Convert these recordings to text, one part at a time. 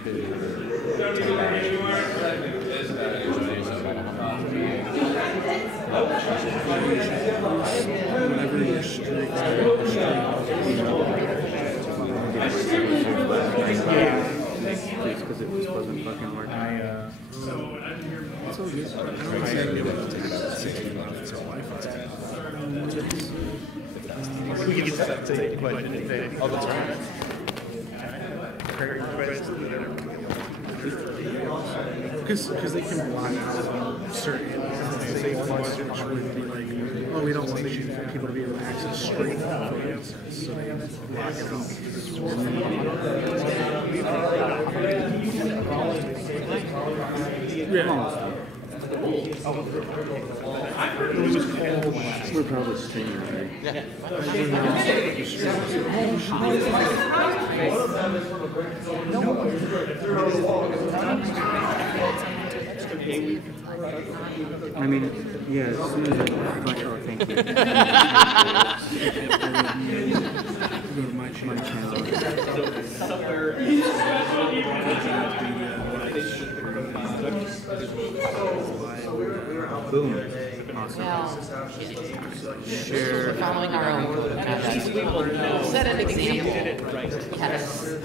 Whenever you're strict, because it just wasn't fucking working. It's all good. I don't say I'd be able to take about 16 off its whole life. We could get that to take question today. Oh, that's right. Because they can block out certain safe ones, which would be like, oh, we don't want people to be able to access straight photos, so they block it out. Yeah. We're probably streaming, right? Yeah. I mean, yeah, as soon as I flash out, thank you. Go to my channel. Boom. Awesome. Well, Share. we're following our own code of conduct. Set an example. Yes.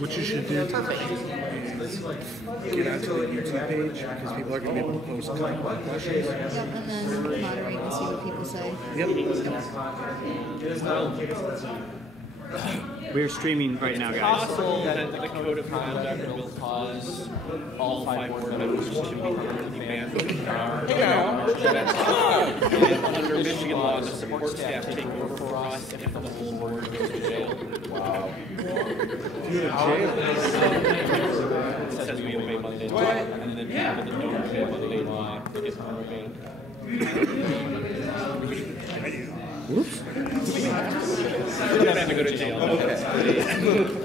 What you should do is get onto the YouTube page because people are going to be able to post questions. Yep, and then moderate and see what people say. Yep. We're streaming right now, guys. It's possible that the code of conduct will cause all 5 board members to be permanently banned from the car. Under Michigan law, the support staff take over for us if the whole board goes to jail. Wow. It says we obey Monday law, and then people that don't obey Monday law, they get permanently banned. Whoops. We don't have to go to jail. Okay.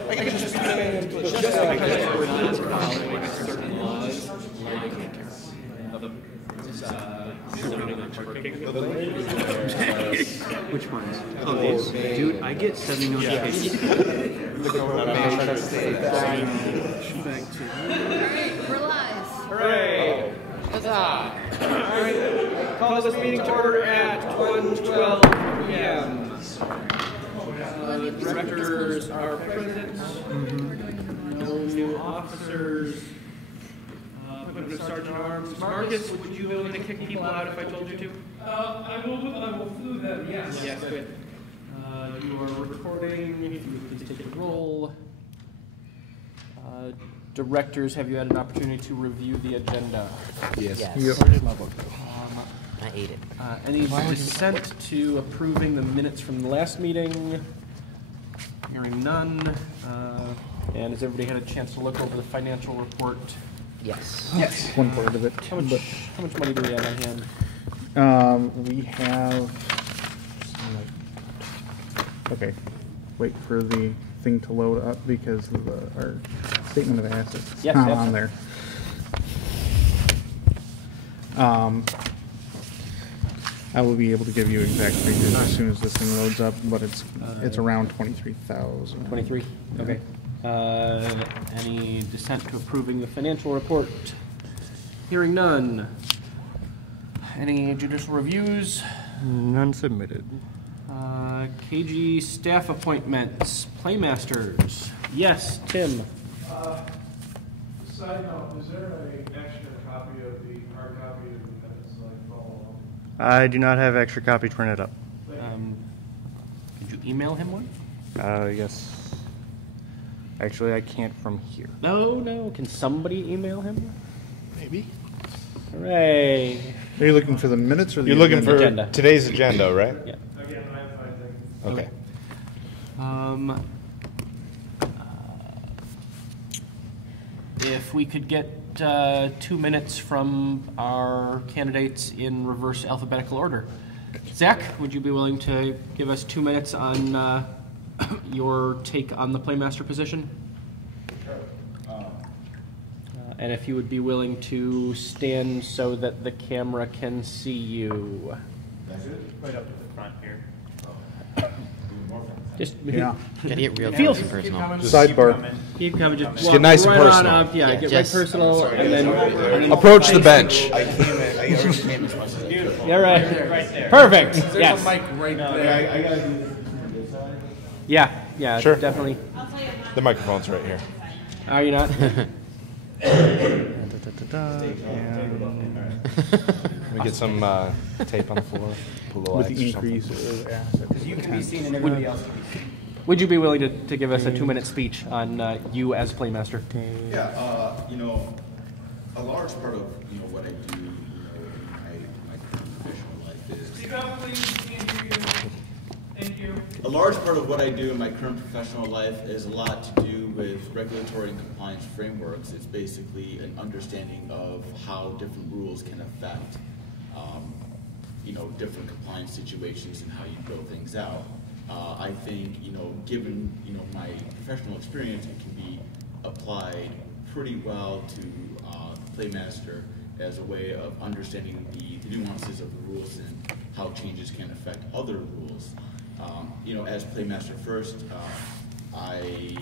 I can just because we're not following certain laws, like Which ones? Oh, these. Dude, I get 70 notifications. Back to We're live. Hooray! Huzzah! Alright, call this meeting to order at 1:12 p.m. Directors are present. No new officers. Appointment of Sergeant Arms. Marcus, would you be willing to kick people out if I told you to? I will flew them, yes. Yes, good. You are recording. If you would please take a roll. Directors, have you had an opportunity to review the agenda? yes. Yes. Where did my book go? I ate it. Any dissent to approving the minutes from the last meeting? Hearing none. And has everybody had a chance to look over the financial report? Yes. Yes. One part of it. How much money do we have on hand? We have. Okay, wait for the thing to load up because of our statement of assets. It's Yes, not yes. on there. I will be able to give you exact figures as soon as this thing loads up, but it's around 23,000. 23? Okay. Any dissent to approving the financial report? Hearing none. Any judicial reviews? None submitted. KGE staff appointments, playmasters. Yes, Tim. Side note, is there an extra copy of the hard copy of the minutes so I can follow along? I do not have extra copies printed up. Could you email him one? Yes. Actually, I can't from here. No. Can somebody email him? Maybe. Hooray. Are you looking for the minutes or the You're looking for Agenda. today's agenda, right? Yeah. Again, I have 5 things. Okay. If we could get 2 minutes from our candidates in reverse alphabetical order. Zach, would you be willing to give us 2 minutes on your take on the playmaster position? Sure. And if you would be willing to stand so that the camera can see you. That's it? Right up to it. front here. Just Yeah. Gotta get real Feels- close and personal. Sidebar. keep coming. Just get nice and right on personal. up. Yeah, Yeah, get just- right personal, and then Approach the bench. yeah, right, Right there. perfect. There's Yes. a mic right there. Yeah, yeah, Sure. definitely. The microphone's right here. Are you not? We get some tape on the floor. Pull the With lights the or something. increase of assets. You can be seen and everybody else can be seen. Would you be willing to give us a 2-minute speech on you as Playmaster? Yeah, a large part of what I do, in my professional life is. Speak up, please. Can't hear you. Thank you. A large part of what I do in my current professional life is a lot to do with regulatory and compliance frameworks. It's basically an understanding of how different rules can affect, different compliance situations and how you build things out. I think, given, my professional experience, it can be applied pretty well to Playmaster as a way of understanding the nuances of the rules and how changes can affect other rules. As Playmaster first, I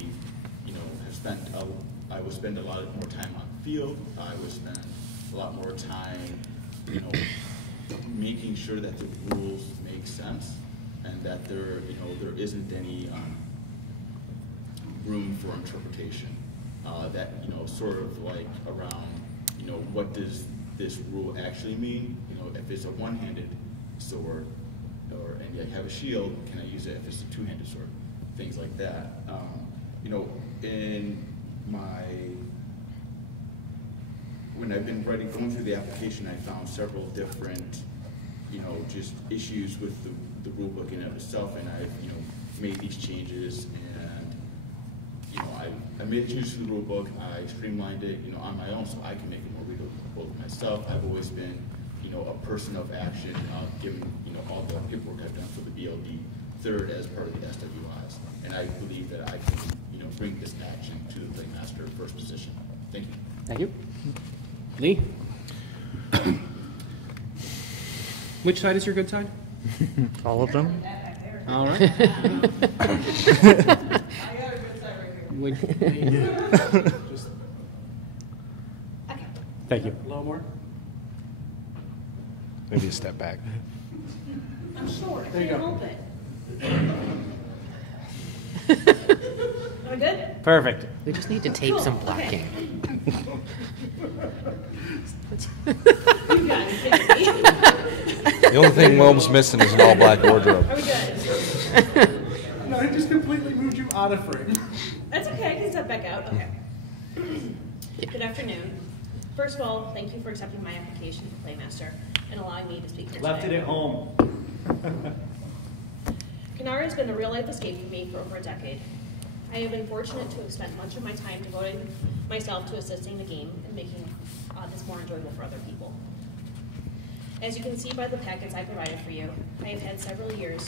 would spend a lot more time on the field. I would spend a lot more time, making sure that the rules make sense and that there isn't any room for interpretation. That sort of like around, what does this rule actually mean? If it's a one-handed sword, and you have a shield, can I use it if it's a two-handed sword? Things like that. When I've been going through the application, I found several different, just issues with the rule book in and of itself, and I've, made these changes, and, I made changes to the rule book. I streamlined it, on my own, so I can make it more readable myself. I've always been, a person of action, given, all the paperwork I've done for the BOD third as part of the SWIs, and I believe that I can, bring this action to the Playmaster first position. Thank you. Thank you. Lee? Which side is your good side? All of them? All right. I got a good side right here. Thank you. A little more. Maybe a step back. I'm short. There you Can't go. help it. Am I good? Perfect. We just need to tape some blocking. You guys kidding me? The only thing Wilm's missing is an all-black wardrobe. Are we good? No, I just completely moved you out of frame. That's okay. I can step back out. Okay. Good afternoon. First of all, thank you for accepting my application for Playmaster and allowing me to speak here Left it today. at home. Kanara has been a real-life escape for me for over a decade. I have been fortunate to have spent much of my time devoting myself to assisting the game and making this more enjoyable for other people. As you can see by the packets I provided for you, I have had several years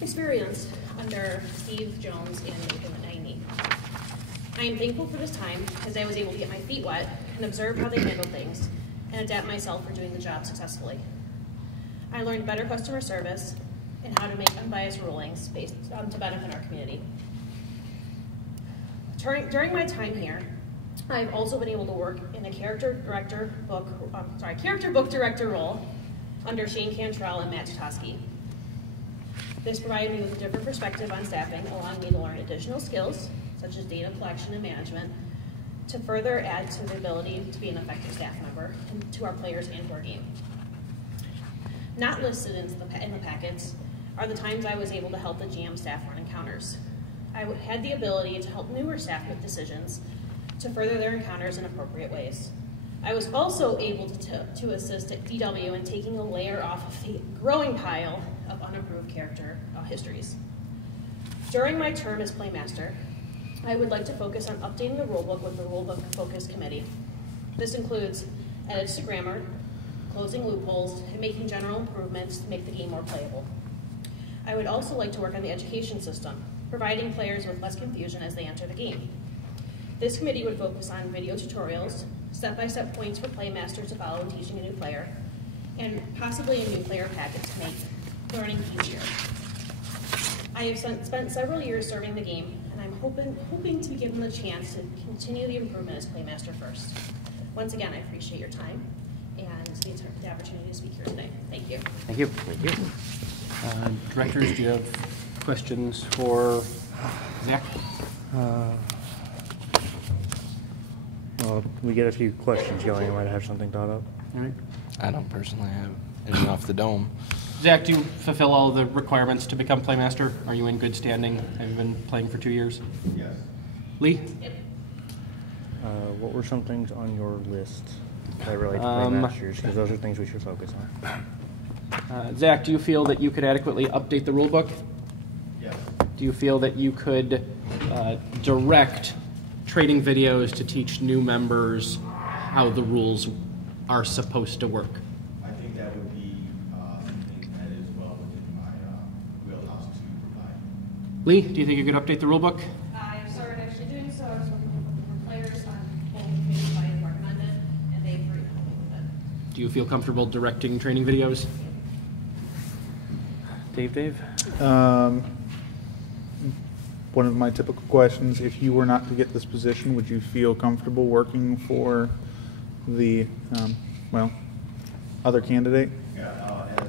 experience under Steve Jones and Nathan Naini. I am thankful for this time as I was able to get my feet wet and observe how they handle things and adapt myself for doing the job successfully. I learned better customer service and how to make unbiased rulings based to benefit our community. During my time here, I've also been able to work in a character book director role under Shane Cantrell and Matt Tutosky. This provided me with a different perspective on staffing, allowing me to learn additional skills, such as data collection and management, to further add to the ability to be an effective staff member and to our players and to our game. Not listed in the packets are the times I was able to help the GM staff run encounters. I had the ability to help newer staff make decisions to further their encounters in appropriate ways. I was also able to assist at DW in taking a layer off of the growing pile of unapproved character histories. During my term as Playmaster, I would like to focus on updating the rulebook with the Rulebook Focus Committee. This includes edits to grammar, closing loopholes, and making general improvements to make the game more playable. I would also like to work on the education system, providing players with less confusion as they enter the game. This committee would focus on video tutorials, step-by-step points for Playmasters to follow in teaching a new player, and possibly a new player packet to make learning easier. I have spent several years serving the game, and I'm hoping to be given the chance to continue the improvement as Playmaster First. Once again, I appreciate your time and the opportunity to speak here today. Thank you. Thank you. Thank you. Directors, do you have questions for Zach? Well, we get a few questions going. You might have something thought up. All right. I don't personally have anything off the dome. Zach, do you fulfill all the requirements to become Playmaster? Are you in good standing? Have you been playing for 2 years? Yes. Lee? Yep. What were some things on your list that relate to Playmasters? Because those are things we should focus on. Zach, do you feel that you could adequately update the rulebook? Yes. Do you feel that you could direct training videos to teach new members how the rules are supposed to work? I think that would be something that is well within my wheelhouse to provide. Lee, do you think you could update the rulebook? I started actually doing so. I was working with different players on pulling committees I had recommended, and they agreed with it. Do you feel comfortable directing training videos? Dave? One of my typical questions, if you were not to get this position, would you feel comfortable working for the, other candidate? Yeah, as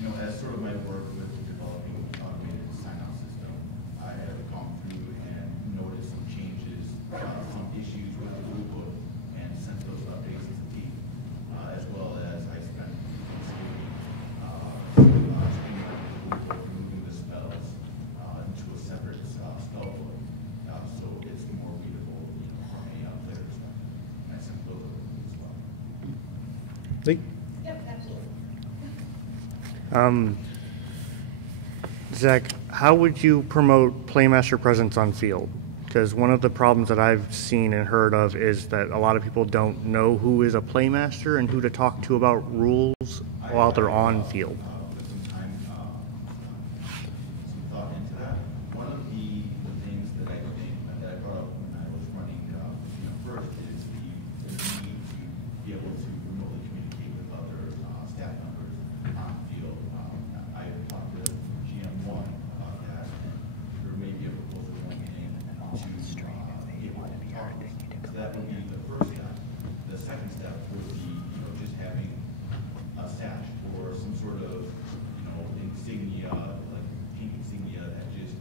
you know, as sort of my work with developing automated sign-off system, I have gone through and noticed some changes, some issues with the rulebook, and sent those updates to the team, as well as I spent streamlining the rulebook, removing the spells into a separate spell book, so it's more readable, from a player perspective. And I sent those over as well. Lee? Yep, absolutely. Zach, how would you promote Playmaster presence on field? Because one of the problems that I've seen and heard of is that a lot of people don't know who is a Playmaster and who to talk to about rules while they're on field. Put some time, some thought into that. One of the things that I think that I brought up when I was running, first is the need to be able to remotely communicate with other staff members on the field. I talked to GM1 about that, and there may be a proposal going in to be able to talk. So that would be the first step. The second step would be, just having a sash or some sort of, insignia, like pink insignia that just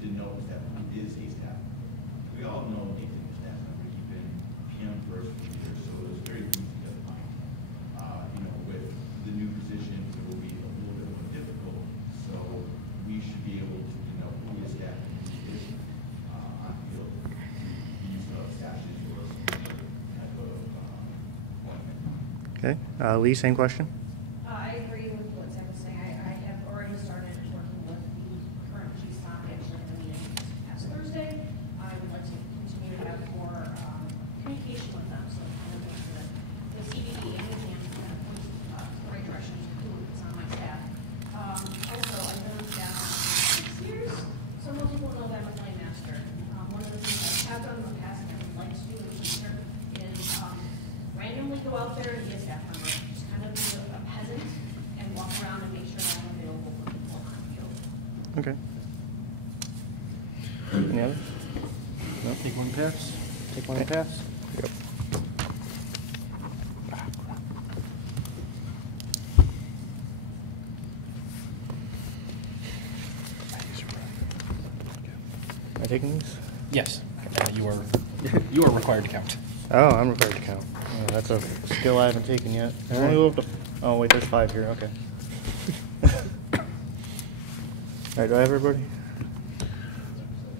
denotes that who is a staff member. We all know Nathan is a staff member. He's been PM first for years, so it was very easy to find. With the new positions, it will be a little bit more difficult. So we should be able to know who is staff and who isn't on field. The use of sashes or some other type of appointment. Okay. Lee, same question? I agree with what Zach was saying. I have already started working with the current chief stock actually in the meeting last Thursday. I would like to continue to have more communication with them, so kind of the CBD and the camp kind of points the right direction to who is on my staff. Also, I've been on staff for 6 years, so most people know that I'm a Playmaster. One of the things I have done in the past and I would like to do in the future is randomly go out there and be a staff member. Just kind of be a peasant and walk around and make sure that I'm available for people on the field. Okay. Any others? Take one pass. Take one pass. Yep. Am I taking these? Yes. You are required to count. Oh, I'm required to count. Oh, that's a skill I haven't taken yet. All right. Oh, wait, there's 5 here. Okay. All right, do I have everybody?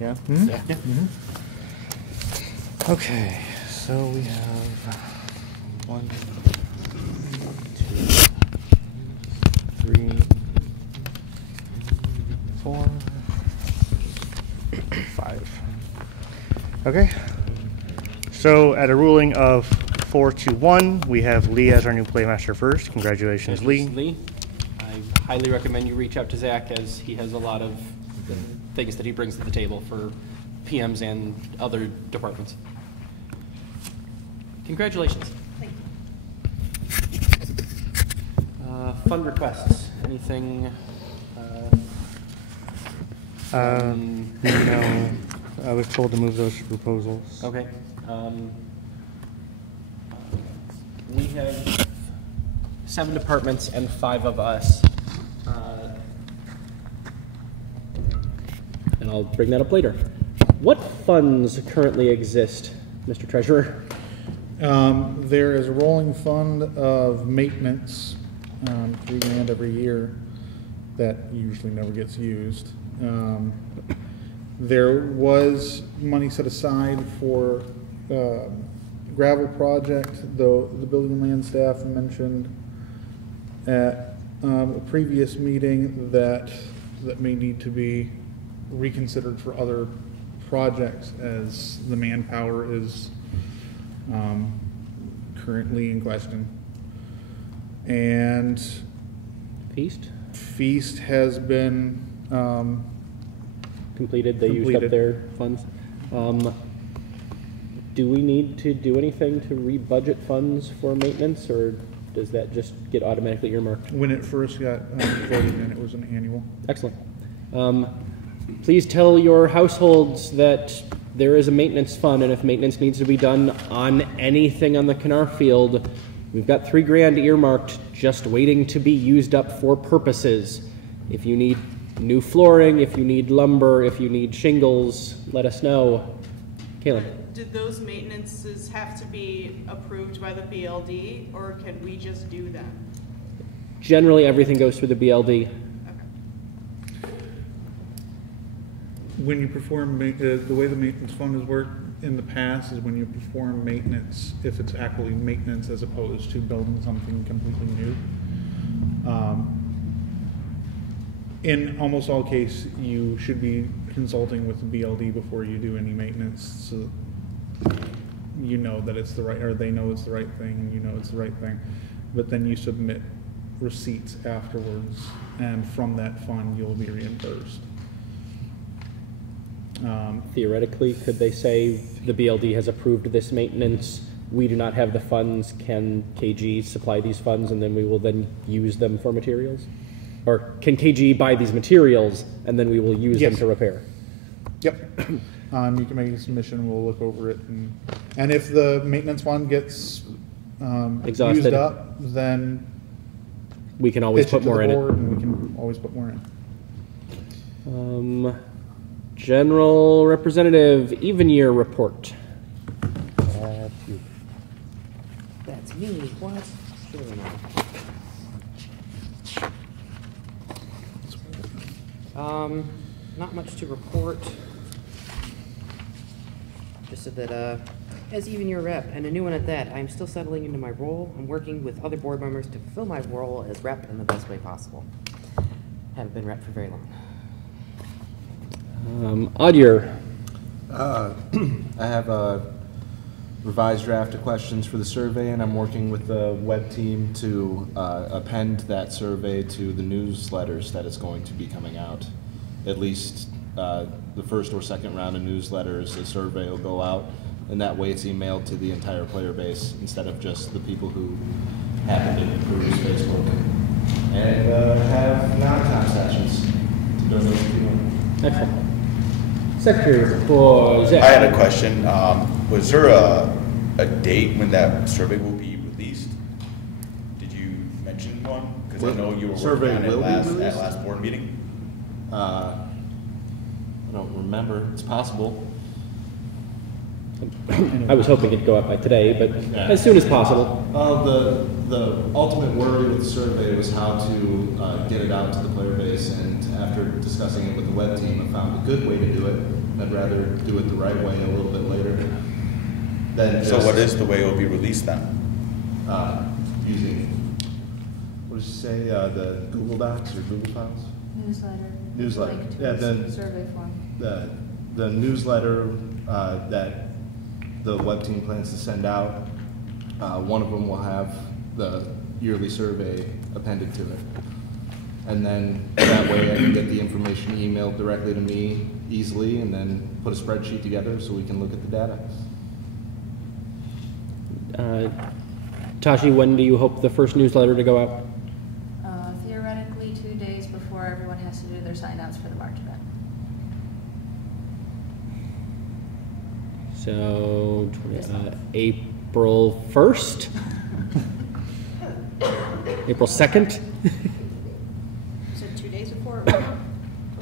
Yeah? Mm-hmm. Yeah. Okay, so we have 1, 2, 3, 4, 5. Okay. So at a ruling of 4-1, we have Lee as our new Playmaster first. Congratulations, Lee. Lee, I highly recommend you reach out to Zach, as he has a lot of things that he brings to the table for PMs and other departments. Congratulations. Thank you. Fund requests. Anything? No, I was told to move those proposals. Okay. We have 7 departments and 5 of us. And I'll bring that up later. What funds currently exist, Mr. Treasurer? There is a rolling fund of maintenance, $3,000 every year, that usually never gets used. There was money set aside for gravel project, though the building and land staff mentioned at a previous meeting that may need to be reconsidered for other projects as the manpower is currently in question. And Feast has been completed. They used up their funds. Do we need to do anything to re-budget funds for maintenance, or does that just get automatically earmarked? When it first got voted in, it was an annual. Excellent. Please tell your households that there is a maintenance fund, and if maintenance needs to be done on anything on the Canard field, we've got $3,000 earmarked, just waiting to be used up for purposes. If you need new flooring, if you need lumber, if you need shingles, let us know. Kaylin. Did those maintenances have to be approved by the BLD, or can we just do them? Generally, everything goes through the BLD. When you perform, the way the maintenance fund has worked in the past is when you perform maintenance, if it's actually maintenance as opposed to building something completely new. In almost all cases, you should be consulting with the BLD before you do any maintenance, so you know that it's the right, or they know it's the right thing, you know it's the right thing. But then you submit receipts afterwards, and from that fund, you'll be reimbursed. Theoretically, could they say the BLD has approved this maintenance, we do not have the funds, can KGE supply these funds, and then we will then use them for materials? Or can KGE buy these materials and then we will use them to repair? Yep. You can make a submission, we'll look over it, and if the maintenance fund gets exhausted, used up, then we can always put more in it. And we can always put more in. General Representative, even year report. That's me. What? Sure enough. Not much to report. Just said that as even year rep and a new one at that, I'm still settling into my role. I'm working with other board members to fulfill my role as rep in the best way possible. Haven't been rep for very long. Odd year. I have a revised draft of questions for the survey, and I'm working with the web team to append that survey to the newsletters that is going to be coming out. At least the first or second round of newsletters, a survey will go out, and that way it's emailed to the entire player base instead of just the people who happen to peruse Facebook. And have non-time sessions to donate to people. Excellent. Secretary for Zach. I had a question. Was there a date when that survey will be released? Did you mention one? Because I know you were working on it at last board meeting. I don't remember. It's possible. I was hoping it'd go up by today, but as soon as possible. The ultimate worry with the survey was how to get it out to the player base, and after discussing it with the web team, I found a good way to do it. I'd rather do it the right way a little bit later. So what is the way it will be released then? Using, what did you say, the Google Docs or Google Files? Newsletter. Link to Yeah, the survey form. The newsletter that the web team plans to send out, one of them will have the yearly survey appended to it. And then that way I can get the information emailed directly to me easily, and then put a spreadsheet together so we can look at the data. Tashi, when do you hope the first newsletter to go out? Theoretically before everyone has to do their sign-outs for the March event. So, April 1st? April 2nd? So 2 days before it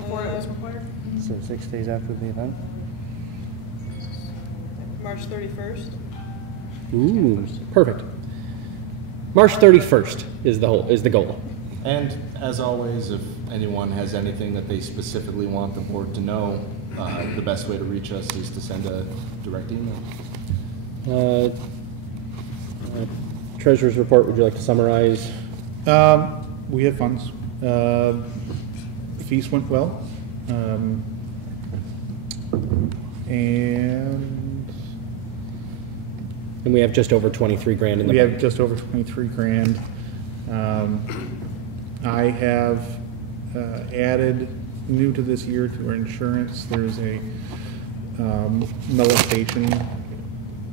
was required? So 6 days after the event? March 31st? Ooh, perfect. March 31st is the goal. And as always, if anyone has anything that they specifically want the board to know, the best way to reach us is to send a direct email. Treasurer's report, would you like to summarize? We had funds. Feast went well. And we have just over 23 grand in the we bank. have just over 23 grand. I have added new to this year to our insurance. There's a molestation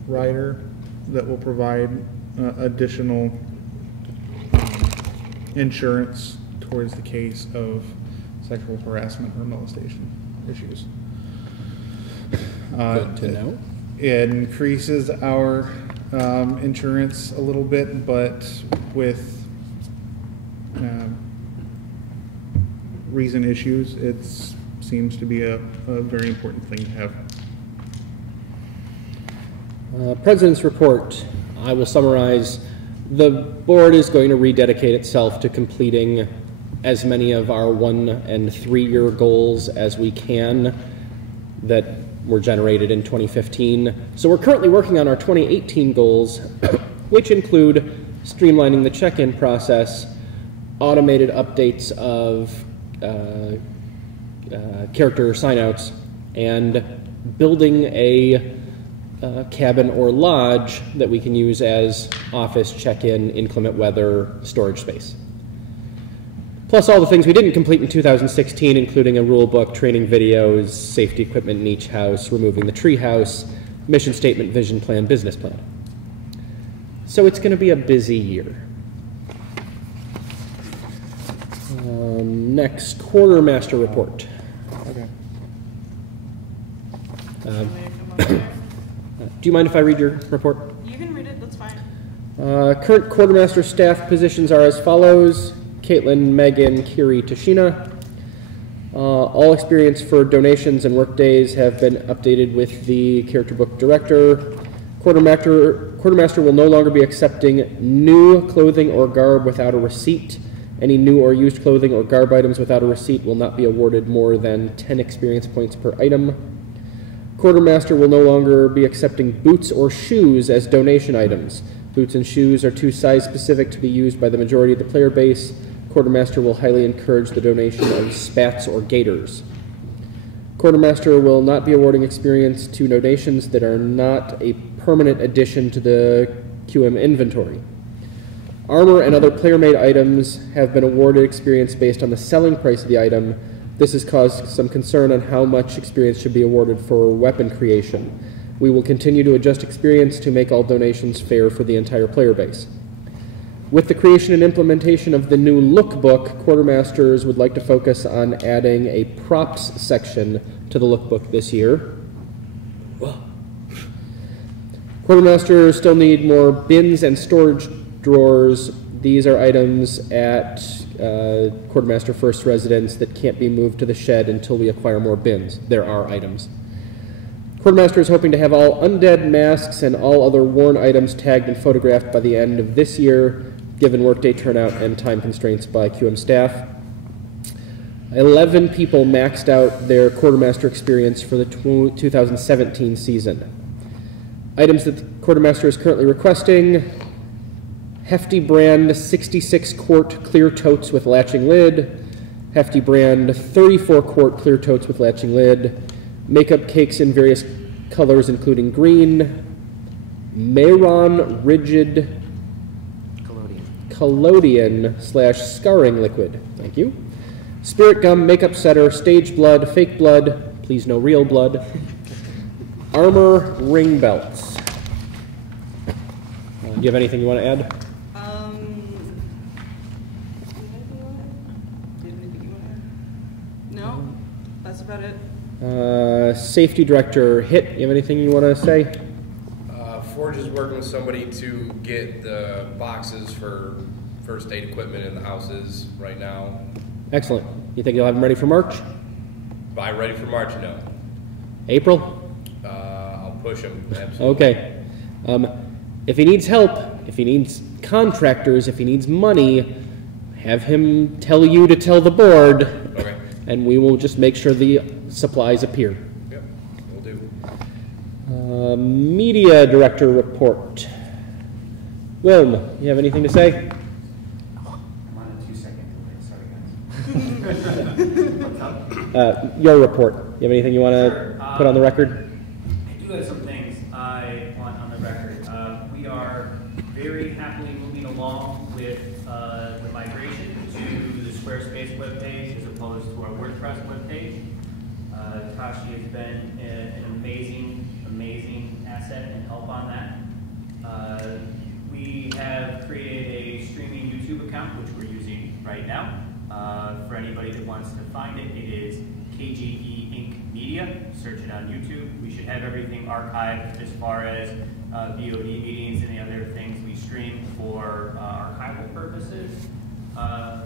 rider that will provide additional insurance towards the case of sexual harassment or molestation issues. Good to know. It increases our insurance a little bit, but with recent issues, it seems to be a very important thing to have. President's report. I will summarize. The board is going to rededicate itself to completing as many of our 1 and 3 year goals as we can that were generated in 2015. So we're currently working on our 2018 goals, which include streamlining the check-in process, automated updates of character signouts, and building a cabin or lodge that we can use as office, check-in, inclement weather, storage space. Plus all the things we didn't complete in 2016, including a rule book, training videos, safety equipment in each house, removing the tree house, mission statement, vision plan, business plan. So it's going to be a busy year. Next, quartermaster report. Okay. Do you mind if I read your report? You can read it, that's fine. Current quartermaster staff positions are as follows. Caitlin, Megan, Kiri, Tashina. All experience for donations and work days have been updated with the character book director. Quartermaster will no longer be accepting new clothing or garb without a receipt. Any new or used clothing or garb items without a receipt will not be awarded more than 10 experience points per item. Quartermaster will no longer be accepting boots or shoes as donation items. Boots and shoes are too size specific to be used by the majority of the player base. Quartermaster will highly encourage the donation of spats or gaiters. Quartermaster will not be awarding experience to donations that are not a permanent addition to the QM inventory. Armor and other player-made items have been awarded experience based on the selling price of the item. This has caused some concern on how much experience should be awarded for weapon creation. We will continue to adjust experience to make all donations fair for the entire player base. With the creation and implementation of the new lookbook, quartermasters would like to focus on adding a props section to the lookbook this year. Quartermasters still need more bins and storage drawers. These are items at Quartermaster First residence that can't be moved to the shed until we acquire more bins. There are items. Quartermaster is hoping to have all undead masks and all other worn items tagged and photographed by the end of this year, given workday turnout and time constraints by QM staff. 11 people maxed out their Quartermaster experience for the 2017 season. Items that the Quartermaster is currently requesting: Hefty brand 66 quart clear totes with latching lid, Hefty brand 34 quart clear totes with latching lid, makeup cakes in various colors including green, Mayron rigid collodion / scarring liquid, thank you, spirit gum, makeup setter, stage blood, fake blood, please no real blood, armor ring belts. Do you have anything you want to add? No, that's about it. Safety Director Hit, you have anything you want to say? Forge is working with somebody to get the boxes for first aid equipment in the houses right now. Excellent. You think you'll have them ready for March? By ready for March, no. April? I'll push them, absolutely. Okay. If he needs help, if he needs contractors, if he needs money, have him tell you to tell the board, Okay. and we will just make sure the supplies appear. Yep, will do. Media Director Report. Wilm, you have anything to say? I'm on a 2-second delay, sorry guys. Your report. You have anything you want to Sure. put on the record? I do have some things I want on the record. We are very happily moving along with the migration to the Squarespace webpage as opposed to our WordPress webpage. Tashi has been an amazing asset and help on that. We have created a streaming YouTube account, which we're using right now. For anybody that wants to find it, it is KGE Inc Media. Search it on YouTube. We should have everything archived as far as BOD meetings and the other things we stream for archival purposes.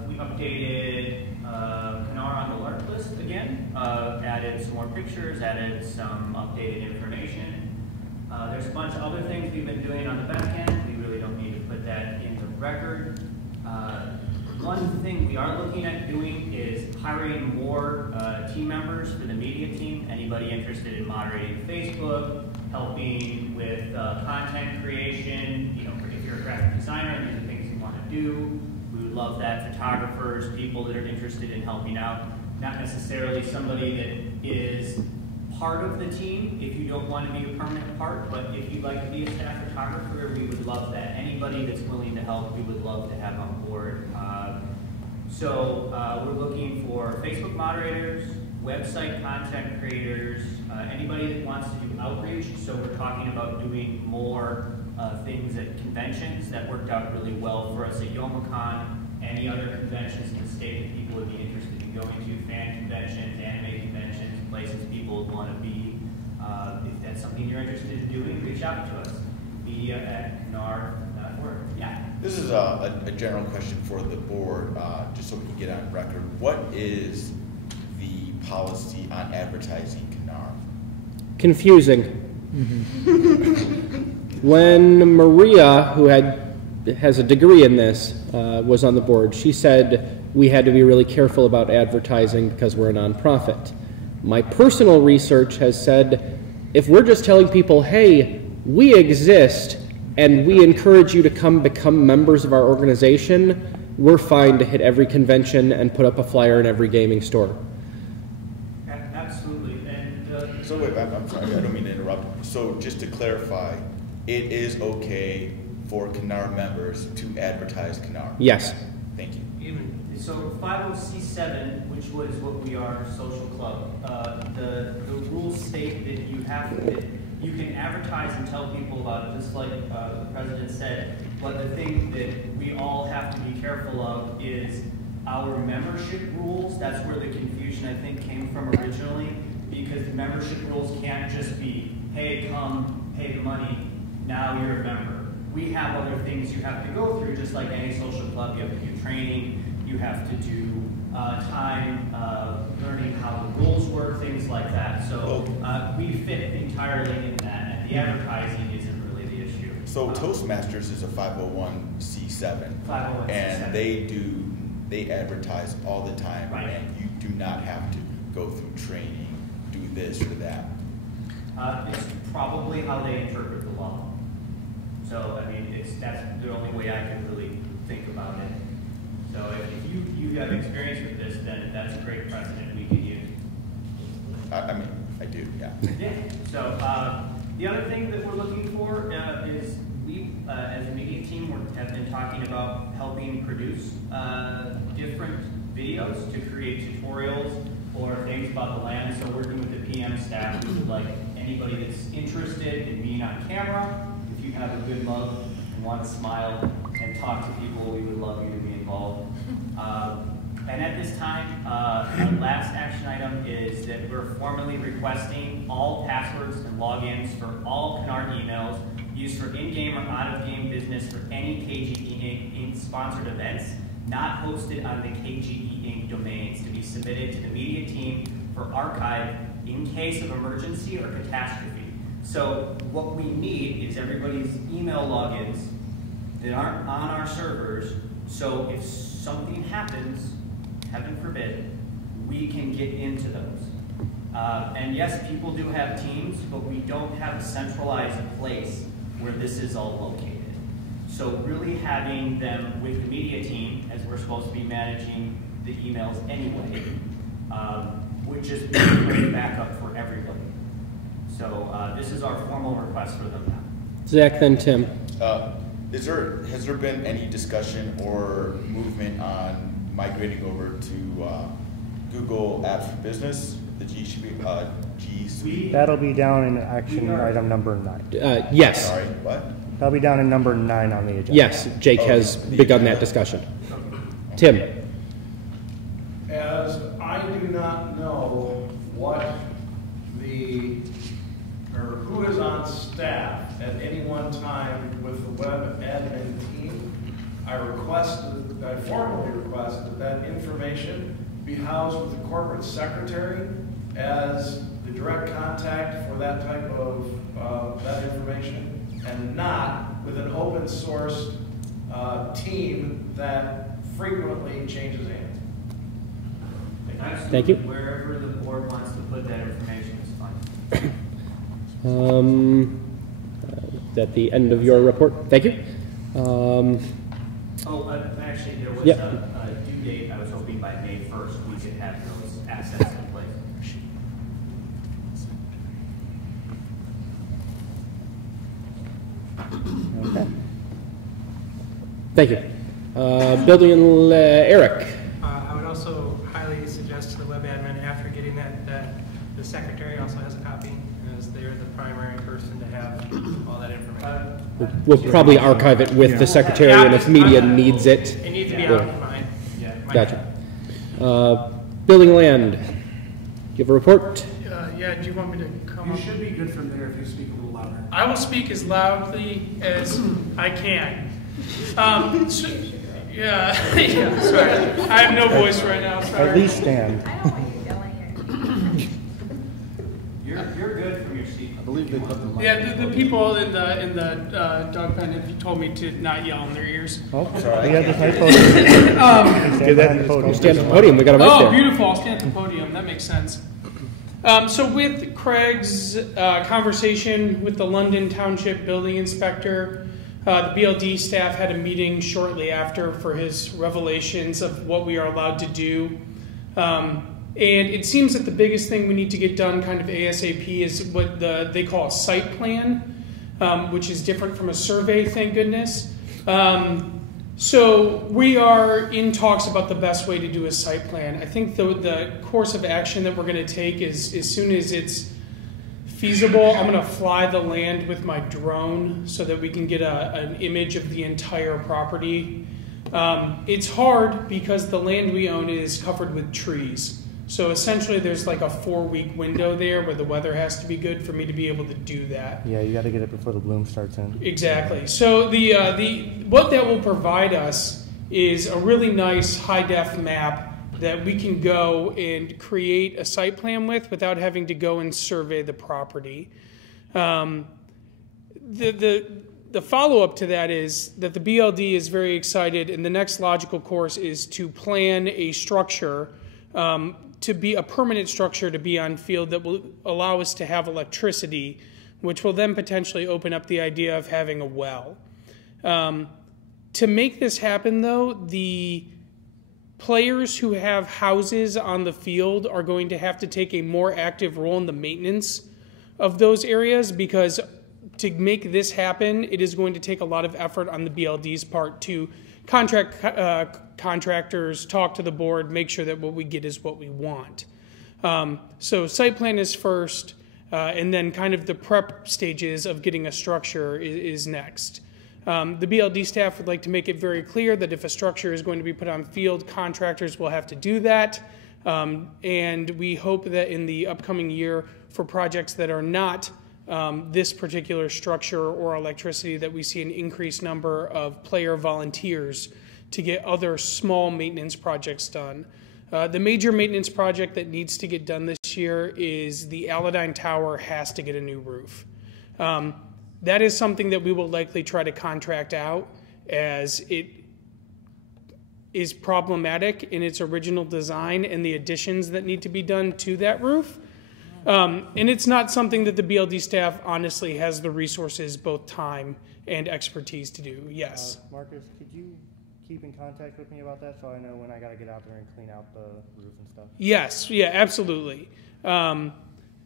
We updated Canar on the alert list again, added some more pictures, added some updated information. There's a bunch of other things we've been doing on the back end. We really don't need to put that in the record. One thing we are looking at doing is hiring more team members for the media team. Anybody interested in moderating Facebook, helping with content creation, you know, if you're a graphic designer and there's things you want to do, we would love that. Photographers, people that are interested in helping out. Not necessarily somebody that is part of the team if you don't want to be a permanent part, but if you'd like to be a staff photographer, we would love that. Anybody that's willing to help, we would love to have on board. We're looking for Facebook moderators, website content creators, anybody that wants to do outreach. So we're talking about doing more things at conventions. That worked out really well for us at YomaCon. Any other conventions in the state that people would be interested in going to, fan conventions, anime conventions, places people would want to be. If that's something you're interested in doing, reach out to us. media@nar.org. Yeah. This is a general question for the board, just so we can get on record. What is the policy on advertising CANAR? Confusing. When Maria, who has a degree in this, was on the board, she said we had to be really careful about advertising because we're a nonprofit. My personal research has said if we're just telling people, hey, we exist and we encourage you to come become members of our organization, we're fine to hit every convention and put up a flyer in every gaming store. Absolutely. And so wait, I'm sorry, I don't mean to interrupt. So just to clarify, it is okay for CANAR members to advertise CANAR? Yes. Thank you. So 50C7, which was what we are, social club, the rules state that you can advertise and tell people about it, just like the president said. But the thing that we all have to be careful of is our membership rules. That's where the confusion, I think, came from originally, because the membership rules can't just be, hey, come, pay the money, now you're a member. We have other things you have to go through, just like any social club. You have to do training, you have to do time learning how the rules work, things like that. So we fit entirely in that, and the advertising isn't really the issue. So Toastmasters is a 501c7, and they advertise all the time, right. And you do not have to go through training, do this or that. It's probably how they interpret the law. So I mean, that's the only way I can really think about it. So if you have experience with this, then that's a great precedent we can use. I mean, I do, yeah. Yeah. So the other thing that we're looking for is we, as a media team, have been talking about helping produce different videos to create tutorials or things about the land. So working with the PM staff, we would like anybody that's interested in being on camera. If you have a good mug and want to smile and talk to people, we would love you to be involved. And at this time, our last action item is that we're formally requesting all passwords and logins for all Canard emails used for in-game or out-of-game business for any KGE Inc sponsored events not hosted on the KGE Inc domains to be submitted to the media team for archive in case of emergency or catastrophe. So what we need is everybody's email logins that aren't on our servers, so if something happens, heaven forbid, we can get into those. And yes, people do have teams, but we don't have a centralized place where this is all located. So really having them with the media team, as we're supposed to be managing the emails anyway, would just be a great backup for everybody. So this is our formal request for them now. Zach, then Tim. Has there been any discussion or movement on migrating over to Google Apps for Business, the G Suite? That'll be down in action item number 9. Yes. Sorry, what? That'll be down in number 9 on the agenda. Yes, Jake has begun that discussion. Tim. As I do not know what or who is on staff at any one time with the web admin team, I formally request that information be housed with the corporate secretary as the direct contact for that type of that information, and not with an open source team that frequently changes hands. Thank you. Wherever the board wants to put that information is fine. At the end of your report. Thank you. Actually, there was Yep. a due date. I was hoping by May 1st we could have those assets in place. Okay. Thank you. Building and Eric. I would also highly suggest to the web admin, after getting that the secretary also has a copy, as they're the primary person to have all that information. We'll probably archive it with the secretary, and if media needs it. It needs to be we'll- occupied. Gotcha. Building and Land. Do you have a report? Yeah, do you want me to come up? You should be good from there if you speak a little louder. I will speak as loudly as I can. Yeah, sorry. I have no voice right now, sorry. At least stand. You're good from your seat. I believe they put the mic. Yeah, the people in the dog pen have told me to not yell in their ears. Oh, Sorry. we had the typo. Stand at the podium. We got a mic there. Oh, beautiful. I'll stand at the podium. That makes sense. So with Craig's conversation with the London Township Building Inspector, the BLD staff had a meeting shortly after for his revelations of what we are allowed to do. And it seems that the biggest thing we need to get done kind of ASAP is what they call a site plan, which is different from a survey, thank goodness. So we are in talks about the best way to do a site plan. I think the course of action that we're going to take is, as soon as it's feasible, I'm going to fly the land with my drone so that we can get an image of the entire property. It's hard because the land we own is covered with trees. So essentially there's like a 4-week window there where the weather has to be good for me to be able to do that. Yeah, you got to get it before the bloom starts in. Exactly. So what that will provide us is a really nice high-def map that we can go and create a site plan with without having to go and survey the property. The follow-up to that is that the BLD is very excited, and the next logical course is to plan a structure to be a permanent structure to be on field that will allow us to have electricity, which will then potentially open up the idea of having a well. To make this happen, though, the players who have houses on the field are going to have to take a more active role in the maintenance of those areas, because to make this happen, it is going to take a lot of effort on the BLD's part to contract contractors, talk to the board, make sure that what we get is what we want. So site plan is first, and then kind of the prep stages of getting a structure is next. The BLD staff would like to make it very clear that if a structure is going to be put on field, contractors will have to do that. And we hope that in the upcoming year, for projects that are not this particular structure or electricity, that we see an increased number of player volunteers to get other small maintenance projects done. The major maintenance project that needs to get done this year is the Aladdin Tower has to get a new roof. That is something that we will likely try to contract out, as it is problematic in its original design and the additions that need to be done to that roof. And it's not something that the BLD staff honestly has the resources, both time and expertise to do. Yes. Marcus, could you keep in contact with me about that so I know when I got to get out there and clean out the roof and stuff? Yes, yeah, absolutely.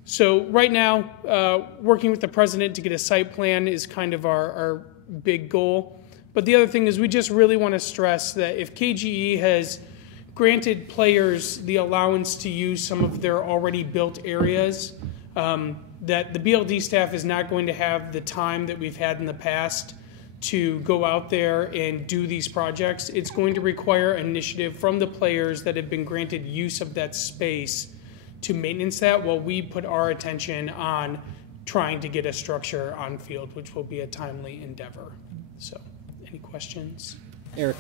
So right now, working with the president to get a site plan is kind of our big goal. But the other thing is we just really want to stress that if KGE has granted players the allowance to use some of their already built areas, that the BLD staff is not going to have the time that we've had in the past to go out there and do these projects. It's going to require initiative from the players that have been granted use of that space to maintenance that, while we put our attention on trying to get a structure on field, which will be a timely endeavor. So, any questions? Eric.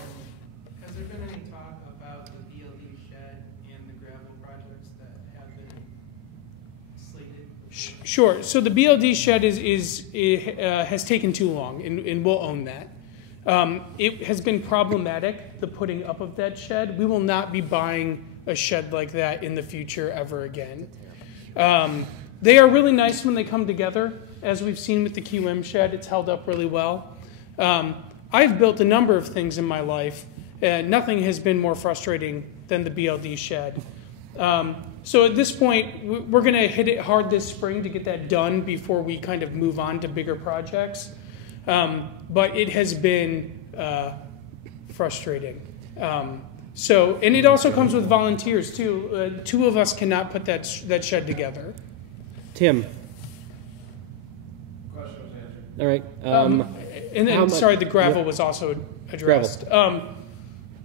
Has there been any talk about the BLD shed and the gravel projects that have been slated? Sure. So the BLD shed has taken too long, and we'll own that. It has been problematic, the putting up of that shed. We will not be buying a shed like that in the future ever again. They are really nice when they come together. As we've seen with the QM shed, it's held up really well. I've built a number of things in my life, and nothing has been more frustrating than the BLD shed. So at this point, we're going to hit it hard this spring to get that done before we kind of move on to bigger projects. But it has been frustrating. And it also comes with volunteers too. 2 of us cannot put that shed together. Tim. Question was answered. All right. And then, sorry, the gravel was also addressed.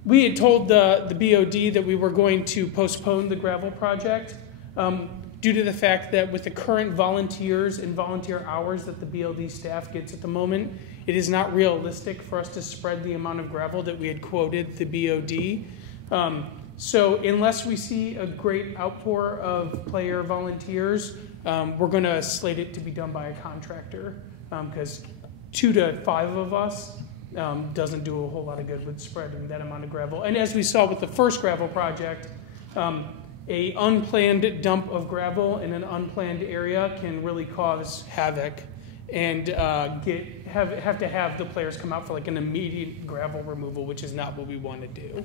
We had told the BOD that we were going to postpone the gravel project due to the fact that with the current volunteers and volunteer hours that the BLD staff gets at the moment, it is not realistic for us to spread the amount of gravel that we had quoted the BOD. So unless we see a great outpour of player volunteers, we're going to slate it to be done by a contractor, because 2 to 5 of us doesn't do a whole lot of good with spreading that amount of gravel. And as we saw with the first gravel project, a unplanned dump of gravel in an unplanned area can really cause havoc and have to have the players come out for like an immediate gravel removal, which is not what we want to do.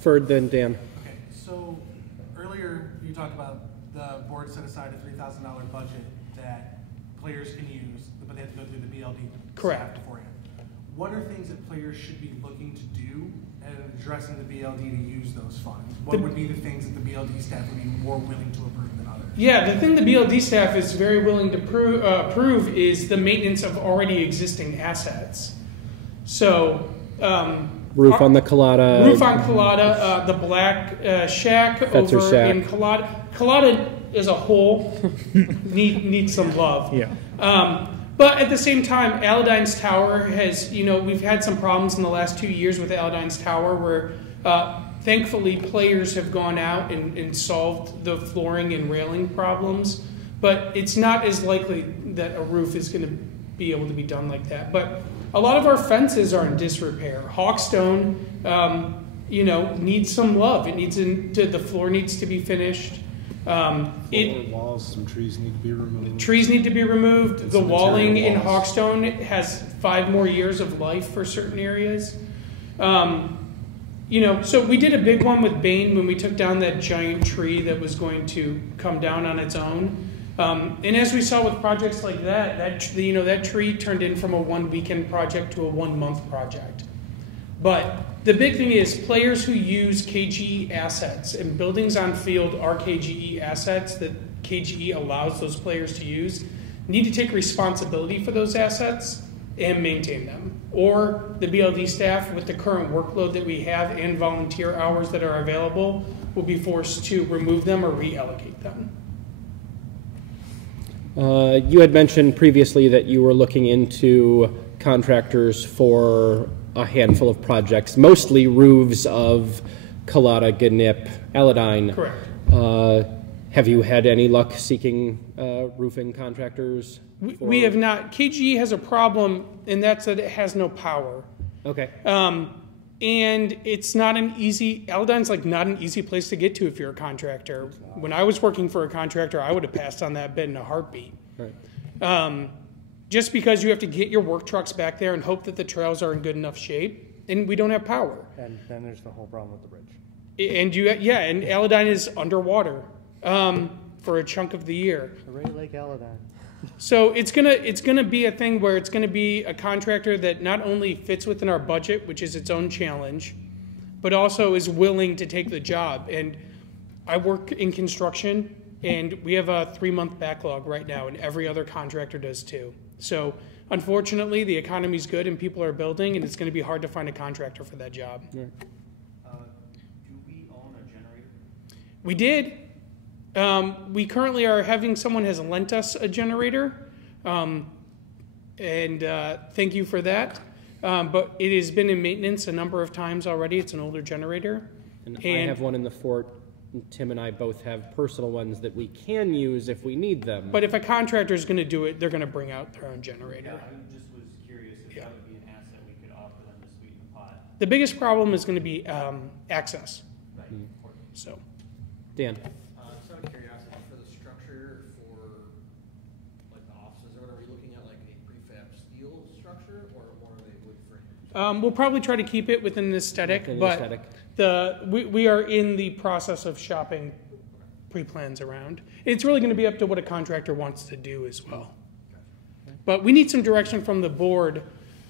Ferd, then Dan. Okay, so earlier you talked about the board set aside a $3,000 budget that players can use, but they have to go through the BLD Correct. beforehand. What are things that players should be looking to do and addressing the BLD to use those funds? What would be the things that the BLD staff would be more willing to approve than others? Yeah, the thing the BLD staff is very willing to approve is the maintenance of already existing assets. So, roof on the Colada. Roof on Colada, the black shack Fetzer over shack. in Colada. Colada as a whole needs some love. Yeah. But at the same time, Aladdin's Tower has, we've had some problems in the last 2 years with Aladdin's Tower where thankfully players have gone out and solved the flooring and railing problems. But it's not as likely that a roof is going to be able to be done like that. But a lot of our fences are in disrepair. Hawkstone, needs some love. The floor needs to be finished. Walls, some trees need to be removed. Trees need to be removed. The some walling in interior walls. Hawkstone has 5 more years of life for certain areas. So we did a big one with Bain when we took down that giant tree that was going to come down on its own. And as we saw with projects like that tree turned in from a 1-weekend project to a 1-month project. But the big thing is players who use KGE assets, and buildings on field are KGE assets that KGE allows those players to use, need to take responsibility for those assets and maintain them. Or the BLD staff, with the current workload that we have and volunteer hours that are available, will be forced to remove them or reallocate them. You had mentioned previously that you were looking into contractors for a handful of projects, mostly roofs of Colada, Ganip, Aladine. Correct. Have you had any luck seeking roofing contractors? We have not. KGE has a problem, and that's that it has no power. Okay. And it's not an easy, Aladine's like not an easy place to get to if you're a contractor. When I was working for a contractor, I would have passed on that bid in a heartbeat. Right. Just because you have to get your work trucks back there and hope that the trails are in good enough shape, and we don't have power. And then there's the whole problem with the bridge. And and Aladine is underwater for a chunk of the year. Hooray, Lake Aladine. So it's gonna be a thing where it's gonna be a contractor that not only fits within our budget, which is its own challenge, but also is willing to take the job. And I work in construction, and we have a 3-month backlog right now, and every other contractor does too. So unfortunately, the economy's good and people are building, and it's gonna be hard to find a contractor for that job. Right. Do we own a generator? We did. We currently are having someone has lent us a generator, and thank you for that. But it has been in maintenance a number of times already. It's an older generator. And I have one in the fort. Tim and I both have personal ones that we can use if we need them. But if a contractor is going to do it, they're going to bring out their own generator. Yeah, I just was curious if that would be an asset we could offer them to sweeten the pot. The biggest problem is going to be access. Right. So, Dan. Just out of curiosity, for the structure for like the offices, or are we looking at like a prefab steel structure or more of a wood frame? we'll probably try to keep it within the aesthetic, Within the but aesthetic. we are in the process of shopping pre-plans around. It's really going to be up to what a contractor wants to do as well. But we need some direction from the board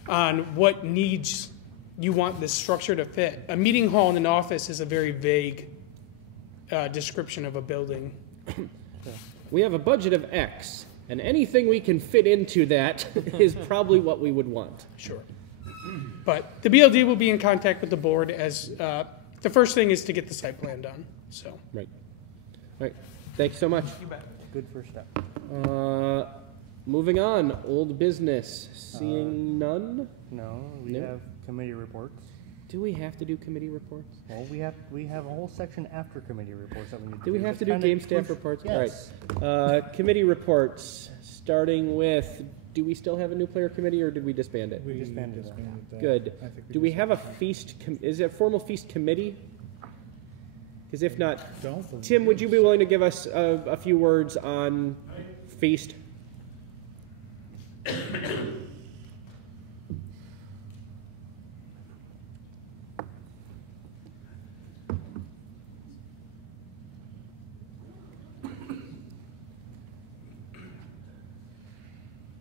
on what needs you want this structure to fit. A meeting hall and an office is a very vague description of a building. We have a budget of X, and anything we can fit into that is probably what we would want. Sure. But the BLD will be in contact with the board as the first thing is to get the site plan done. So. Right. All right. Thank you so much. You bet. Good first step. Moving on, old business. Seeing none? No, we have committee reports. Do we have to do committee reports? Well, we have a whole section after committee reports that we need to Do we have to do That's game kinda staff reports? Yes. All right. Committee reports, starting with, do we still have a nuclear committee or did we disband it? We disbanded that. Good. I think we Do we just- have a feast, is it a formal feast committee? Because if not, Don't believe Tim, would you be willing to give us a few words on feast?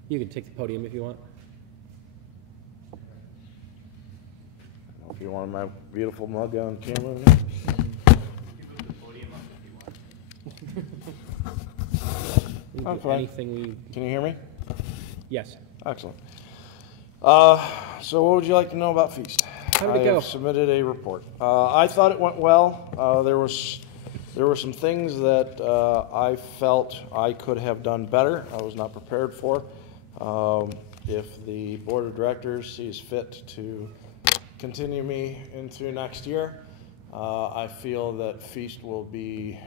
You can take the podium if you want. If you want my beautiful mug on camera. We can I'm do fine. anything we. Can you hear me? Yes. Excellent. So what would you like to know about Feast? How did it go? I have submitted a report. I thought it went well. There were some things that I felt I could have done better. I was not prepared for. If the board of directors sees fit to continue me into next year, I feel that Feast will be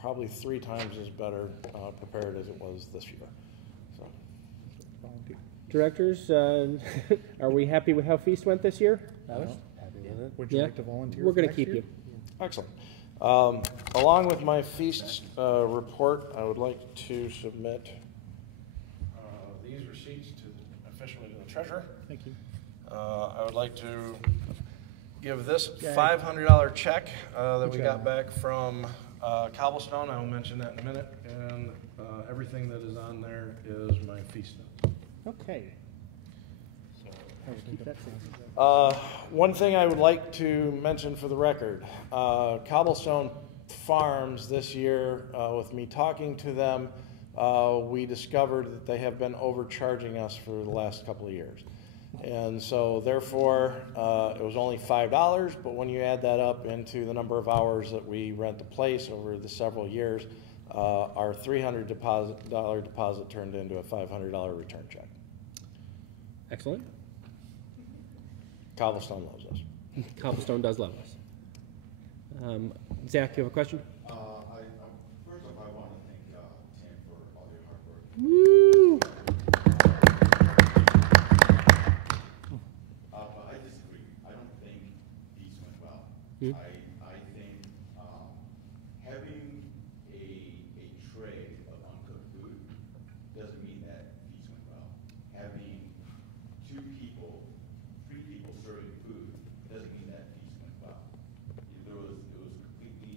probably 3 times as better prepared as it was this year. So. Directors, are we happy with how Feast went this year? I was happy with it. Would you like to volunteer? We're for going to next keep year? you. Excellent. Along with my Feast report, I would like to submit these receipts officially to the treasurer. Thank you. I would like to give this $500 check that we got back from Cobblestone. I will mention that in a minute. And everything that is on there is my Feast notes. Okay. Keep that safe. One thing I would like to mention for the record, Cobblestone Farms this year, with me talking to them, we discovered that they have been overcharging us for the last couple of years. And so therefore, it was only $5, but when you add that up into the number of hours that we rent the place over the several years, our $300 deposit turned into a $500 return check. Excellent. Cobblestone loves us. Cobblestone does love us. Zach, you have a question? First off, I want to thank Tim for all your hard work. Woo! But I disagree. I don't think these went well. I think having a tray of uncooked food doesn't mean that these went well. Having 2 people, 3 people serving food doesn't mean that these went well. It was completely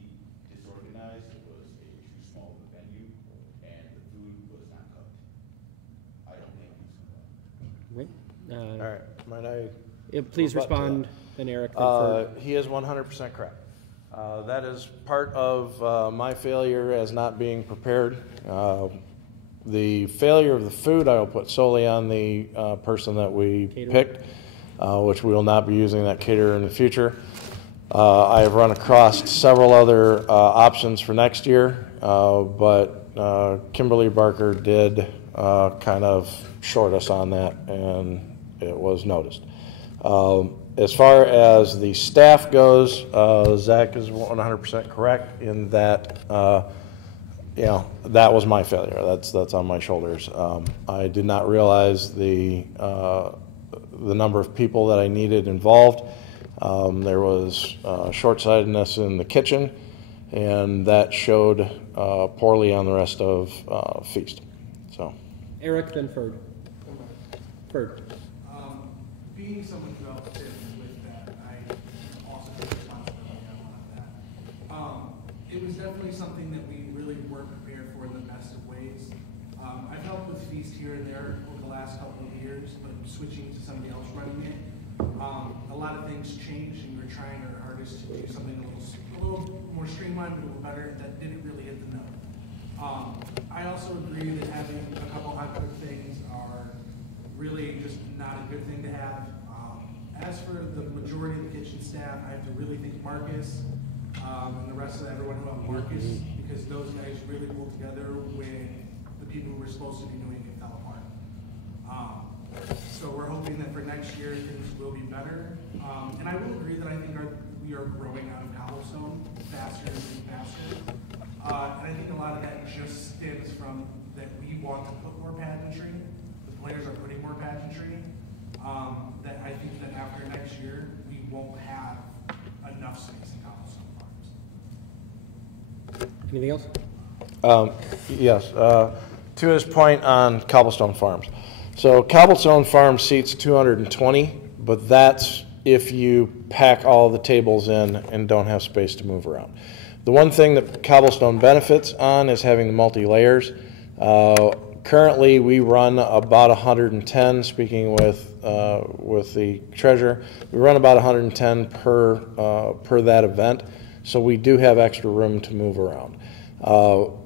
disorganized. It was too small of a venue, and the food was not cooked. I don't think these went well. Right. All right, might I? Yeah, please respond, then Eric. He is 100% correct. That is part of my failure as not being prepared. The failure of the food I will put solely on the person that we picked, which we will not be using that caterer in the future. I have run across several other options for next year, but Kimberly Barker did kind of short us on that, and it was noticed. As far as the staff goes, Zach is 100% correct in that, you know, that was my failure. That's on my shoulders. I did not realize the number of people that I needed involved. There was short-sightedness in the kitchen, and that showed poorly on the rest of Feast. So, Eric, then Ferd. Ferd. Being someone who helped Tim with that, I also take responsibility on that. It was definitely something that we really weren't prepared for in the best of ways. I've helped with Feast here and there over the last couple of years, but switching to somebody else running it, a lot of things changed, and we were trying our hardest to do something a little more streamlined, a little better, that didn't really hit the note. I also agree that having a couple high-cooked things are really just not a good thing to have. As for the majority of the kitchen staff, I have to really thank Marcus and the rest of everyone who helped Marcus, because those guys really pulled together when the people who were supposed to be doing it fell apart. So we're hoping that for next year things will be better. And I will agree that I think we are growing out of cobblestone faster and faster. And I think a lot of that just stems from that we want to put more pageantry. The players are putting more pageantry. That I think that after next year, we won't have enough space in Cobblestone Farms. Anything else? Yes. To his point on Cobblestone Farms. So Cobblestone Farms seats 220, but that's if you pack all the tables in and don't have space to move around. The one thing that Cobblestone benefits on is having the multi-layers. Currently, we run about 110, speaking with the treasurer, we run about 110 per that event, so we do have extra room to move around.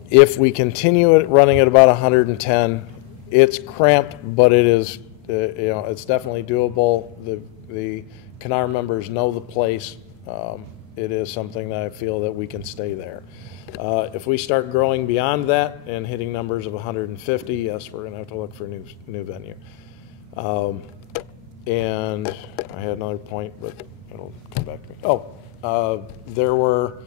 If we continue running at about 110, it's cramped, but it is, you know, it's definitely doable. The CANAR members know the place. It is something that I feel that we can stay there. If we start growing beyond that and hitting numbers of 150, yes, we're going to have to look for a new venue. And I had another point, but it'll come back to me. Oh, there were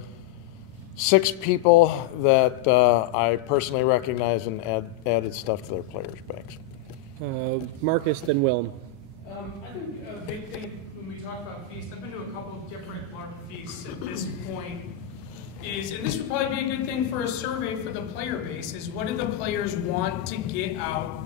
6 people that I personally recognize and added stuff to their players' banks. Marcus, then Will. I think a big thing when we talk about feasts, I've been to a couple of different LARP feasts at this point, is, and this would probably be a good thing for a survey for the player base, is what do the players want to get out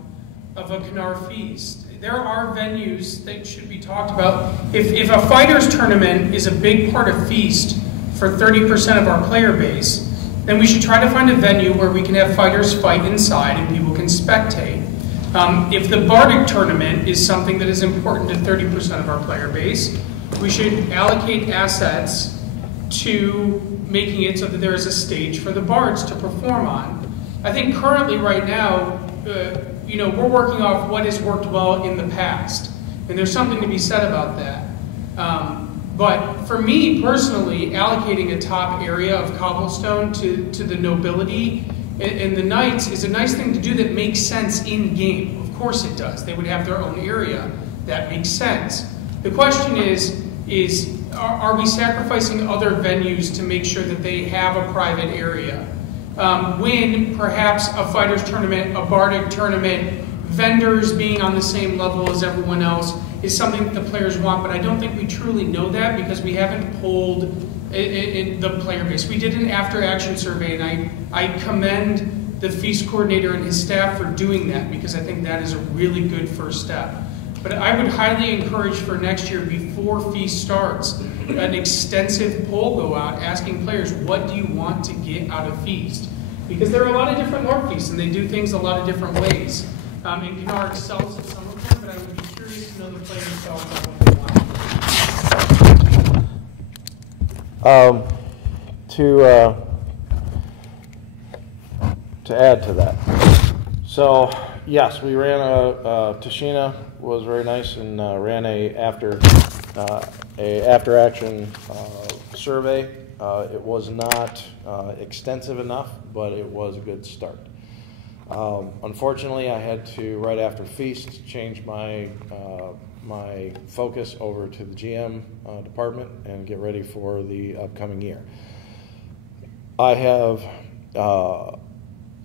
of a CANAR feast? There are venues that should be talked about. If a fighters tournament is a big part of feast for 30% of our player base, then we should try to find a venue where we can have fighters fight inside and people can spectate. If the Bardic tournament is something that is important to 30% of our player base, we should allocate assets to making it so that there is a stage for the bards to perform on. I think currently right now, you know, we're working off what has worked well in the past. And there's something to be said about that. But for me personally, allocating a top area of cobblestone to the nobility and the knights is a nice thing to do that makes sense in game. Of course it does. They would have their own area. That makes sense. The question is are we sacrificing other venues to make sure that they have a private area? When perhaps a fighters tournament, a bardic tournament, vendors being on the same level as everyone else is something that the players want, but I don't think we truly know that because we haven't polled in the player base. We did an after-action survey, and I commend the feast coordinator and his staff for doing that because I think that is a really good first step. But I would highly encourage for next year, before feast starts, an extensive poll go out asking players, what do you want to get out of feast? Because there are a lot of different LARP feasts, and they do things a lot of different ways. And Canard excels at some of them, but I would be curious to know the players' thoughts on what they want. To add to that, so yes, we ran Tashina was very nice and ran a after action survey. It was not extensive enough, but it was a good start. Unfortunately, I had to, right after Feast, change my my focus over to the GM department and get ready for the upcoming year. I have,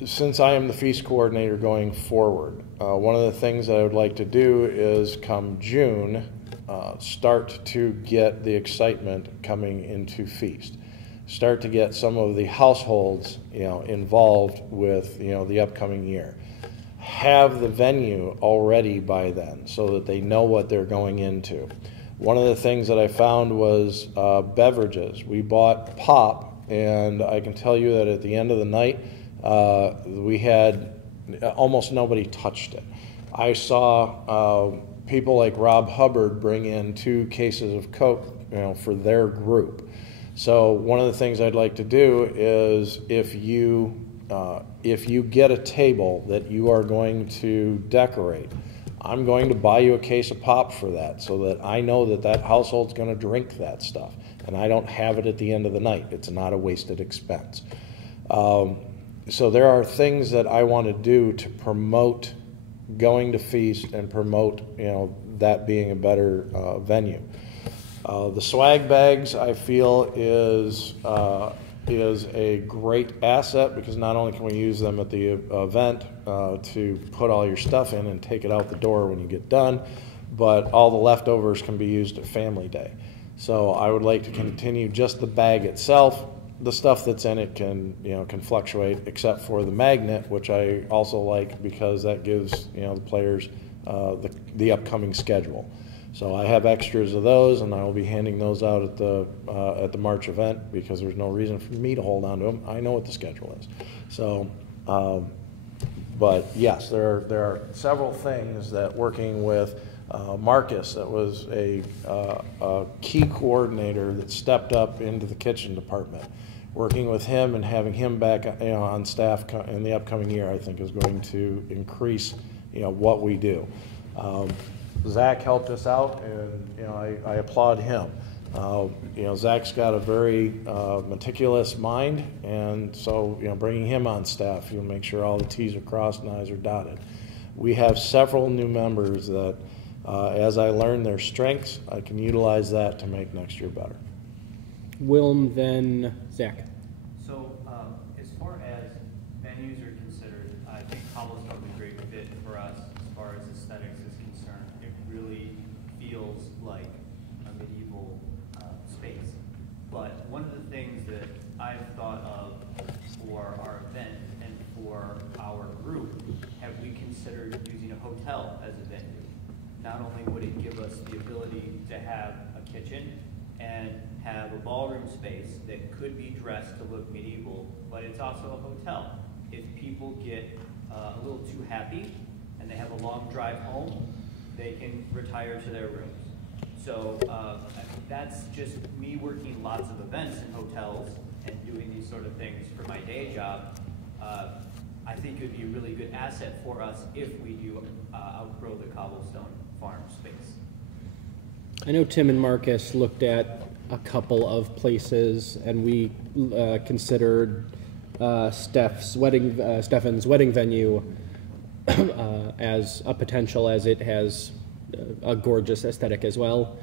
since I am the Feast coordinator going forward, one of the things that I would like to do is come June, start to get the excitement coming into Feast. Start to get some of the households, involved with, the upcoming year. Have the venue already by then so that they know what they're going into. One of the things that I found was beverages. We bought pop, and I can tell you that at the end of the night, we had almost nobody touched it. I saw people like Rob Hubbard bring in 2 cases of Coke, for their group. So one of the things I'd like to do is if you get a table that you are going to decorate, I'm going to buy you a case of pop for that so that I know that that household's going to drink that stuff and I don't have it at the end of the night. It's not a wasted expense. So there are things that I want to do to promote going to Feast and promote, that being a better venue. The swag bags, I feel, is a great asset because not only can we use them at the event to put all your stuff in and take it out the door when you get done, but all the leftovers can be used at Family Day. So I would like to continue just the bag itself. The stuff that's in it can fluctuate, except for the magnet, which I also like because that gives the players the upcoming schedule. So I have extras of those, and I will be handing those out at the March event because there's no reason for me to hold on to them. I know what the schedule is. So, but yes, there are several things that working with Marcus, that was a key coordinator that stepped up into the kitchen department. Working with him and having him back on staff in the upcoming year, I think is going to increase what we do. Zach helped us out, and I applaud him. Zach's got a very meticulous mind, and so bringing him on staff, you'll make sure all the T's are crossed and I's are dotted. We have several new members that, as I learn their strengths, I can utilize that to make next year better. Wilm, then Zach. So, as far as venues are considered, I think Cobblestone is a great fit for us as far as aesthetics is concerned. It really feels like a medieval space. But one of the things that I've thought of for our event and for our group, have we considered using a hotel as a venue? Not only would it give us the ability to have a kitchen and have a ballroom space that could be dressed to look medieval, but it's also a hotel. If people get a little too happy and they have a long drive home, they can retire to their rooms. So that's just me working lots of events in hotels and doing these sort of things for my day job. I think it would be a really good asset for us if we do outgrow the cobblestone farm space. I know Tim and Marcus looked at a couple of places, and we considered Stefan's wedding venue as a potential, as it has a gorgeous aesthetic as well.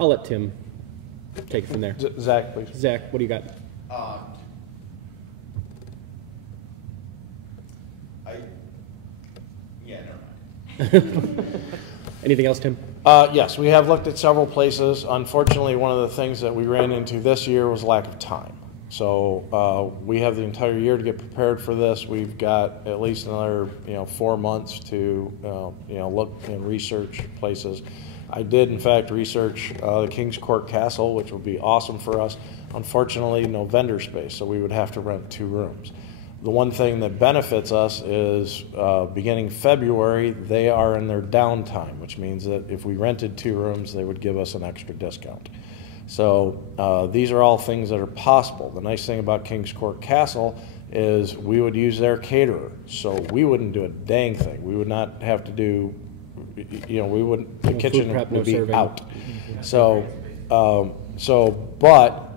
I'll let Tim take it from there. Zach, please. Zach, what do you got? Never mind. Anything else, Tim? Yes, we have looked at several places. Unfortunately, one of the things that we ran into this year was lack of time. So we have the entire year to get prepared for this. We've got at least another 4 months to look and research places. I did, in fact, research the King's Court Castle, which would be awesome for us. Unfortunately, no vendor space, so we would have to rent 2 rooms. The one thing that benefits us is beginning February, they are in their downtime, which means that if we rented 2 rooms, they would give us an extra discount. So these are all things that are possible. The nice thing about King's Court Castle is we would use their caterer, so we wouldn't do a dang thing. We would not have to do, we wouldn't, the kitchen would be out. So, but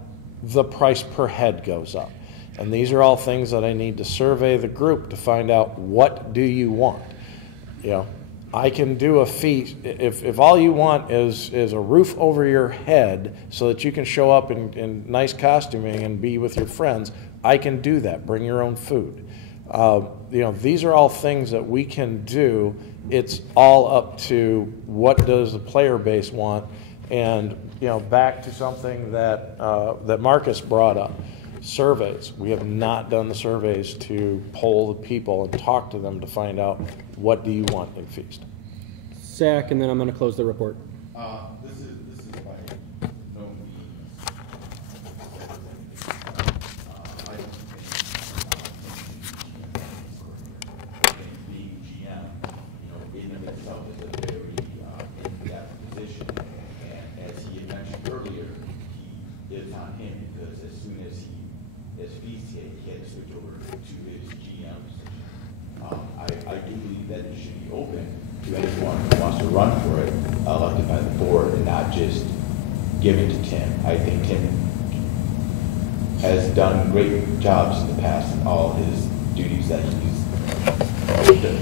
the price per head goes up. And these are all things that I need to survey the group to find out, what do you want? I can do a feast. If all you want is a roof over your head so that you can show up in nice costuming and be with your friends, I can do that. Bring your own food. These are all things that we can do. It's all up to what does the player base want. And back to something that that Marcus brought up. Surveys. We have not done the surveys to poll the people and talk to them to find out, what do you want in feast. Zach, and then I'm going to close the report. This is by no means. I don't think being GM, in and of itself is a very in-depth position. And as he had mentioned earlier, it's on him, because as soon as feast hit, he had to switch over to his GM position. I do believe that it should be open to anyone who wants to run for it, elected by the board, and not just given to Tim. I think Tim has done great jobs in the past in all his duties that he's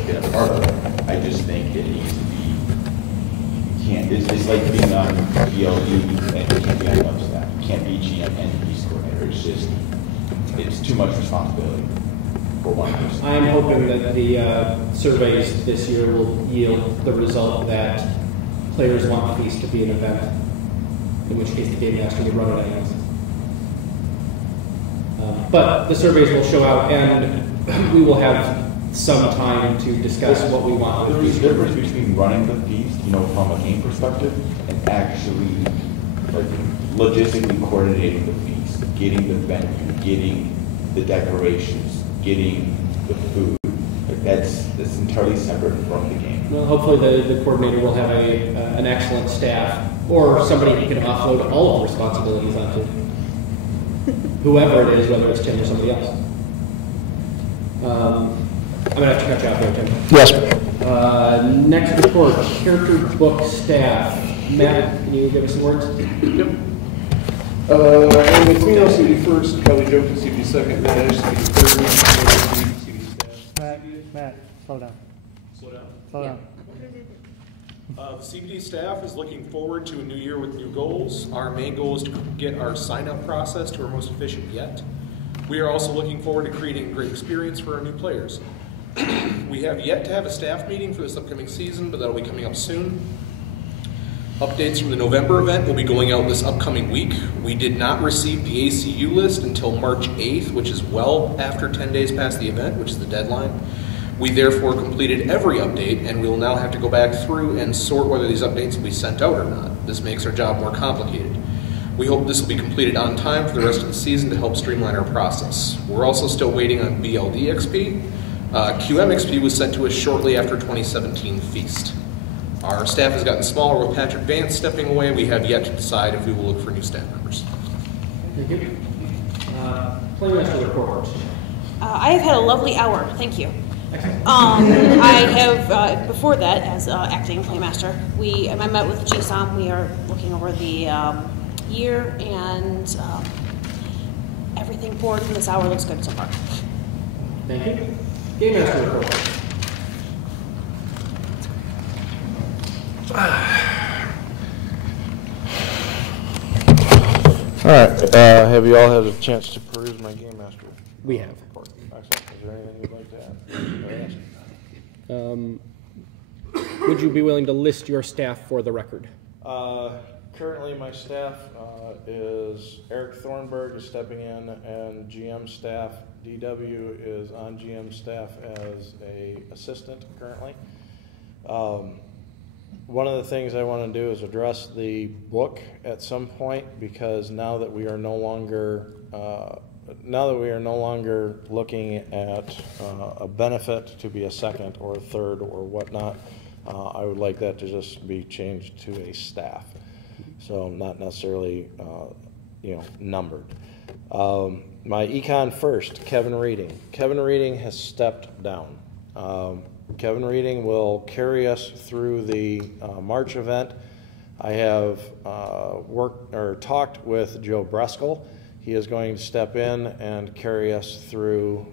been a part of. I just think it needs to be, it's like being on BLU and you can't be on web staff. You can't be GM and feast coordinator. It's too much responsibility for one person. I'm hoping that the surveys this year will yield the result that players want feast to be an event, in which case the game has to be run at anyways. But the surveys will show out, and we will have some time to discuss what we want. There's a difference between running the feast, from a game perspective, and actually logistically coordinating the feast, getting the venue, getting the decorations, getting the food. That's entirely separate from the game. Well, hopefully the coordinator will have an excellent staff, or somebody he can offload all of the responsibilities onto. Whoever it is, whether it's Tim or somebody else. I'm going to have to cut you off there, Tim. Yes. Next report, character book staff. Matt, can you give us some words? Yep. And with me, I'll see you first, Kelly Joe can see you second, then Ash see you third, Matt, slow down. Slow down. Slow down. The CBD staff is looking forward to a new year with new goals. Our main goal is to get our sign-up process to our most efficient yet. We are also looking forward to creating a great experience for our new players. We have yet to have a staff meeting for this upcoming season, but that'll be coming up soon. Updates from the November event will be going out this upcoming week. We did not receive the ACU list until March 8th, which is well after 10 days past the event, which is the deadline. We therefore completed every update, and we will now have to go back through and sort whether these updates will be sent out or not. This makes our job more complicated. We hope this will be completed on time for the rest of the season to help streamline our process. We're also still waiting on BLD XP. QM XP was sent to us shortly after 2017 Feast. Our staff has gotten smaller with Patrick Vance stepping away. We have yet to decide if we will look for new staff members. Thank you. Playmaster report. I have had a lovely hour, thank you. I have, before that, as acting playmaster, I met with GSOM. We are looking over the year, and everything forward in this hour looks good so far. Thank you. Game Master report. All right, have you all had a chance to peruse my Game Master? We have. Report? Excellent. Is there anything you'd like to add? Would you be willing to list your staff for the record? Currently, my staff is Eric Thornburg is stepping in, and GM staff. DW is on GM staff as a assistant currently. One of the things I want to do is address the book at some point, because now that we are no longer looking at a benefit to be a second or a third or whatnot, I would like that to just be changed to a staff, so not necessarily numbered. My econ first, Kevin Reading. Kevin Reading has stepped down. Kevin Reading will carry us through the March event. I have talked with Joe Breskel. He is going to step in and carry us through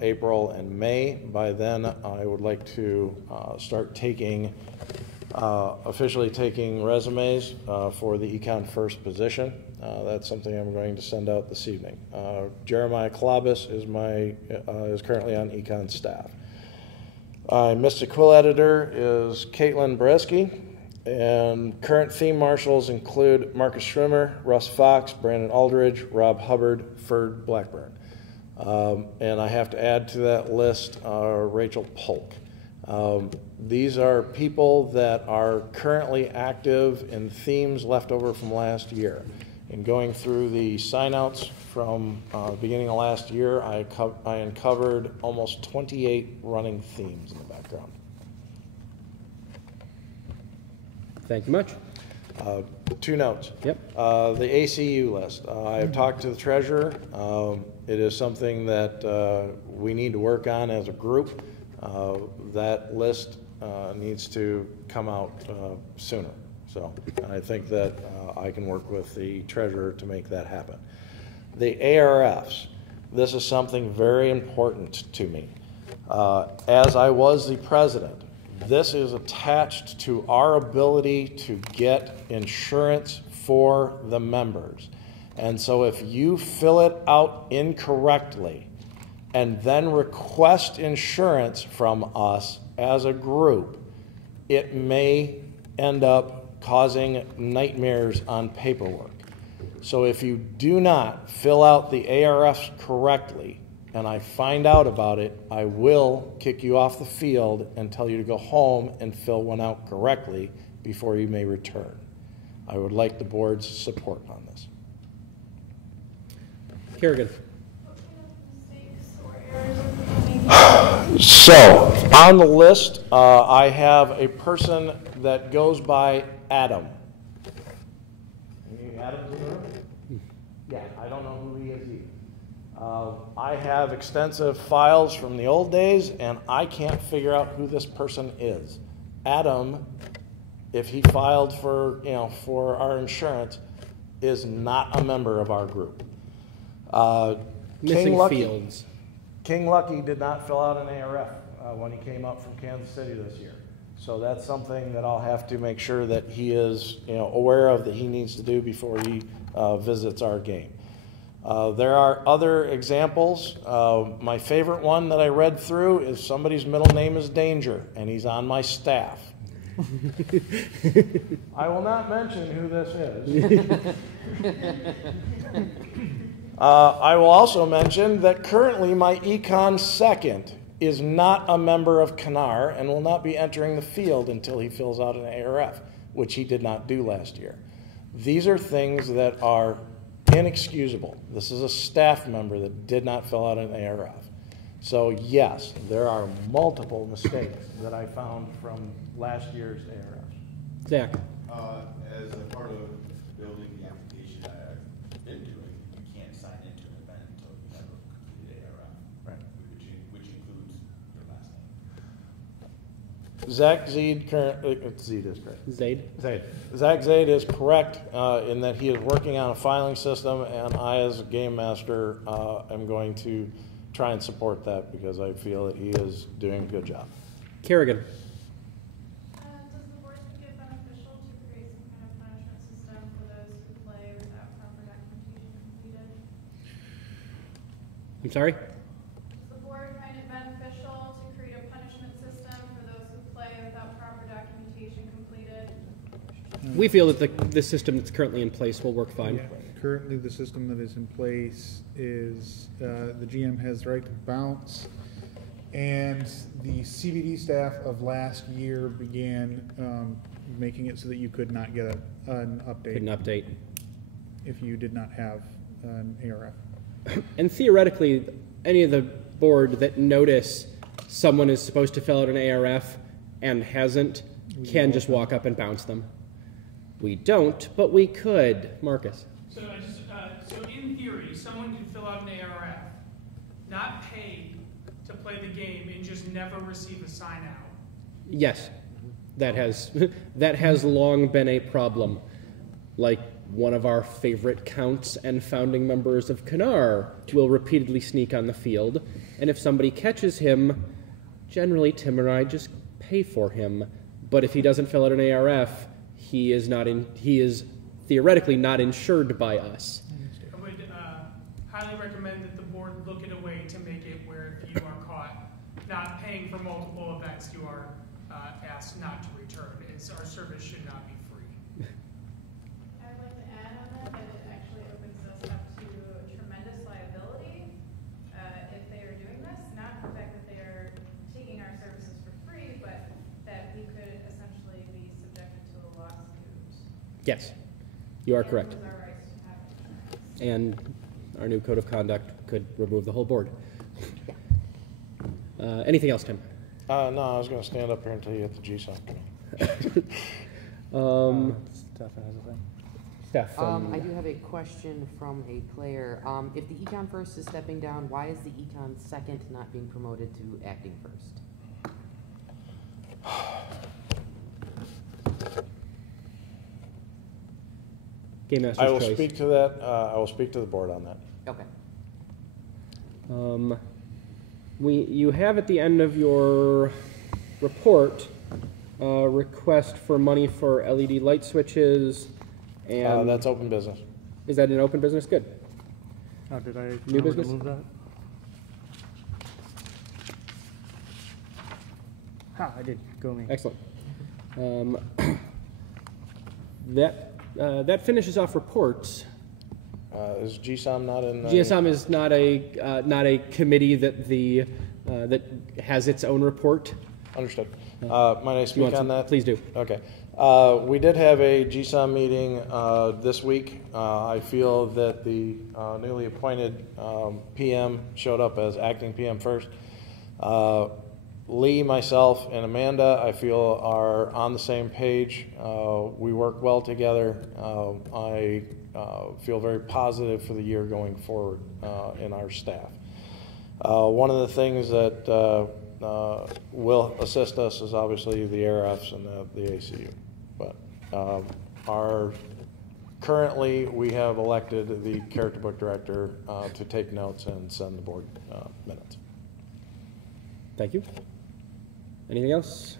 April and May. By then, I would like to start officially taking resumes for the Econ First position. That's something I'm going to send out this evening. Jeremiah Klobus is currently on Econ staff. Mr. Quill editor is Caitlin Bresky, and current theme marshals include Marcus Schrimmer, Russ Fox, Brandon Aldridge, Rob Hubbard, Ferd Blackburn. And I have to add to that list Rachel Polk. These are people that are currently active in themes left over from last year. In going through the sign-outs from the beginning of last year, I uncovered almost 28 running themes in the background. Thank you much. 2 notes. Yep. The ACU list. I have talked to the treasurer. It is something that we need to work on as a group. That list needs to come out sooner. So, and I think that I can work with the treasurer to make that happen. The ARFs, this is something very important to me. As I was the president, this is attached to our ability to get insurance for the members. And so if you fill it out incorrectly and then request insurance from us as a group, it may end up causing nightmares on paperwork. So if you do not fill out the ARFs correctly and I find out about it, I will kick you off the field and tell you to go home and fill one out correctly before you may return. I would like the board's support on this. Kerrigan. So, on the list, I have a person that goes by Adam. Any Adams in the room? Yeah, I don't know who he is either. I have extensive files from the old days, and I can't figure out who this person is. Adam, if he filed for our insurance, is not a member of our group. Missing fields. King Lucky did not fill out an ARF when he came up from Kansas City this year. So that's something that I'll have to make sure that he is aware of, that he needs to do before he visits our game. There are other examples. My favorite one that I read through is somebody's middle name is Danger, and he's on my staff. I will not mention who this is. I will also mention that currently my Econ second is not a member of CANAR and will not be entering the field until he fills out an ARF, which he did not do last year. These are things that are inexcusable. This is a staff member that did not fill out an ARF. So yes, there are multiple mistakes that I found from last year's ARF. Zach. As a part of building the application I've been doing, you can't sign into an event until you have a completed ARF. Right. Zach Zaid Zaid is correct. Zaid? Zaid. Zach Zaid is correct in that he is working on a filing system, and I, as a game master, am going to try and support that because I feel that he is doing a good job. Kerrigan? Does the board think it beneficial to create some kind of punishment system for those who play without proper documentation completed? I'm sorry? Does the board find it beneficial to create a punishment system for those who play without proper documentation completed? We feel that the system that's currently in place will work fine. Yeah. Currently, the system that is in place is the GM has the right to bounce, and the CBD staff of last year began making it so that you could not get an update. Couldn't update. If you did not have an ARF. And theoretically, any of the board that notice someone is supposed to fill out an ARF and hasn't can just walk up and bounce them. We don't, but we could. Marcus? So so in theory, someone could fill out an ARF, not pay to play the game, and just never receive a sign out. Yes, that has long been a problem. Like one of our favorite counts and founding members of Kanar will repeatedly sneak on the field, and if somebody catches him, generally Tim and I just pay for him. But if he doesn't fill out an ARF, he is theoretically not insured by us. I would highly recommend that the board look at a way to make it where if you are caught not paying for multiple events, you are asked not to return. Our service should not be free. I'd like to add on that it actually opens us up to tremendous liability if they are doing this. Not the fact that they are taking our services for free, but that we could essentially be subjected to a lawsuit. Yes, you are correct. Lose our rights to have insurance. And our new code of conduct could remove the whole board. Anything else, Tim? No, I was going to stand up here until you hit the GSOC. Steph, I do have a question from a player. If the Econ first is stepping down, why is the Econ second not being promoted to acting first? Game Master's I will choice. speak to that. I will speak to the board on that. Okay. You have at the end of your report a request for money for LED light switches and... that's open business. Is that an open business? Good. Oh, did I New business? remove that? Ha, I did. Go me. Excellent. That finishes off reports. Is GSOM not in? GSOM is not a committee that has its own report. Understood. Might I speak on that? Please do. Okay. We did have a GSOM meeting this week. I feel that the newly appointed PM showed up as acting PM first. Lee, myself, and Amanda, I feel, are on the same page. We work well together. I feel very positive for the year going forward in our staff. One of the things that will assist us is obviously the ARFs and the ACU. But currently, we have elected the character book director to take notes and send the board minutes. Thank you. Anything else?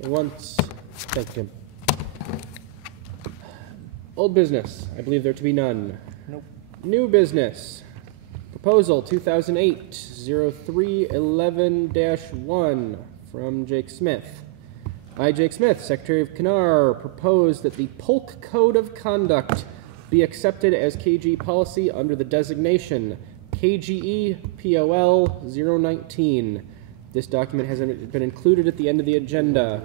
Once. Thank you, Tim. Old business. I believe there to be none. Nope. New business. Proposal 2008-03-11-1 from Jake Smith. I, Jake Smith, Secretary of Kanar, propose that the Polk Code of Conduct be accepted as KGE policy under the designation KGE POL 019. This document has been included at the end of the agenda.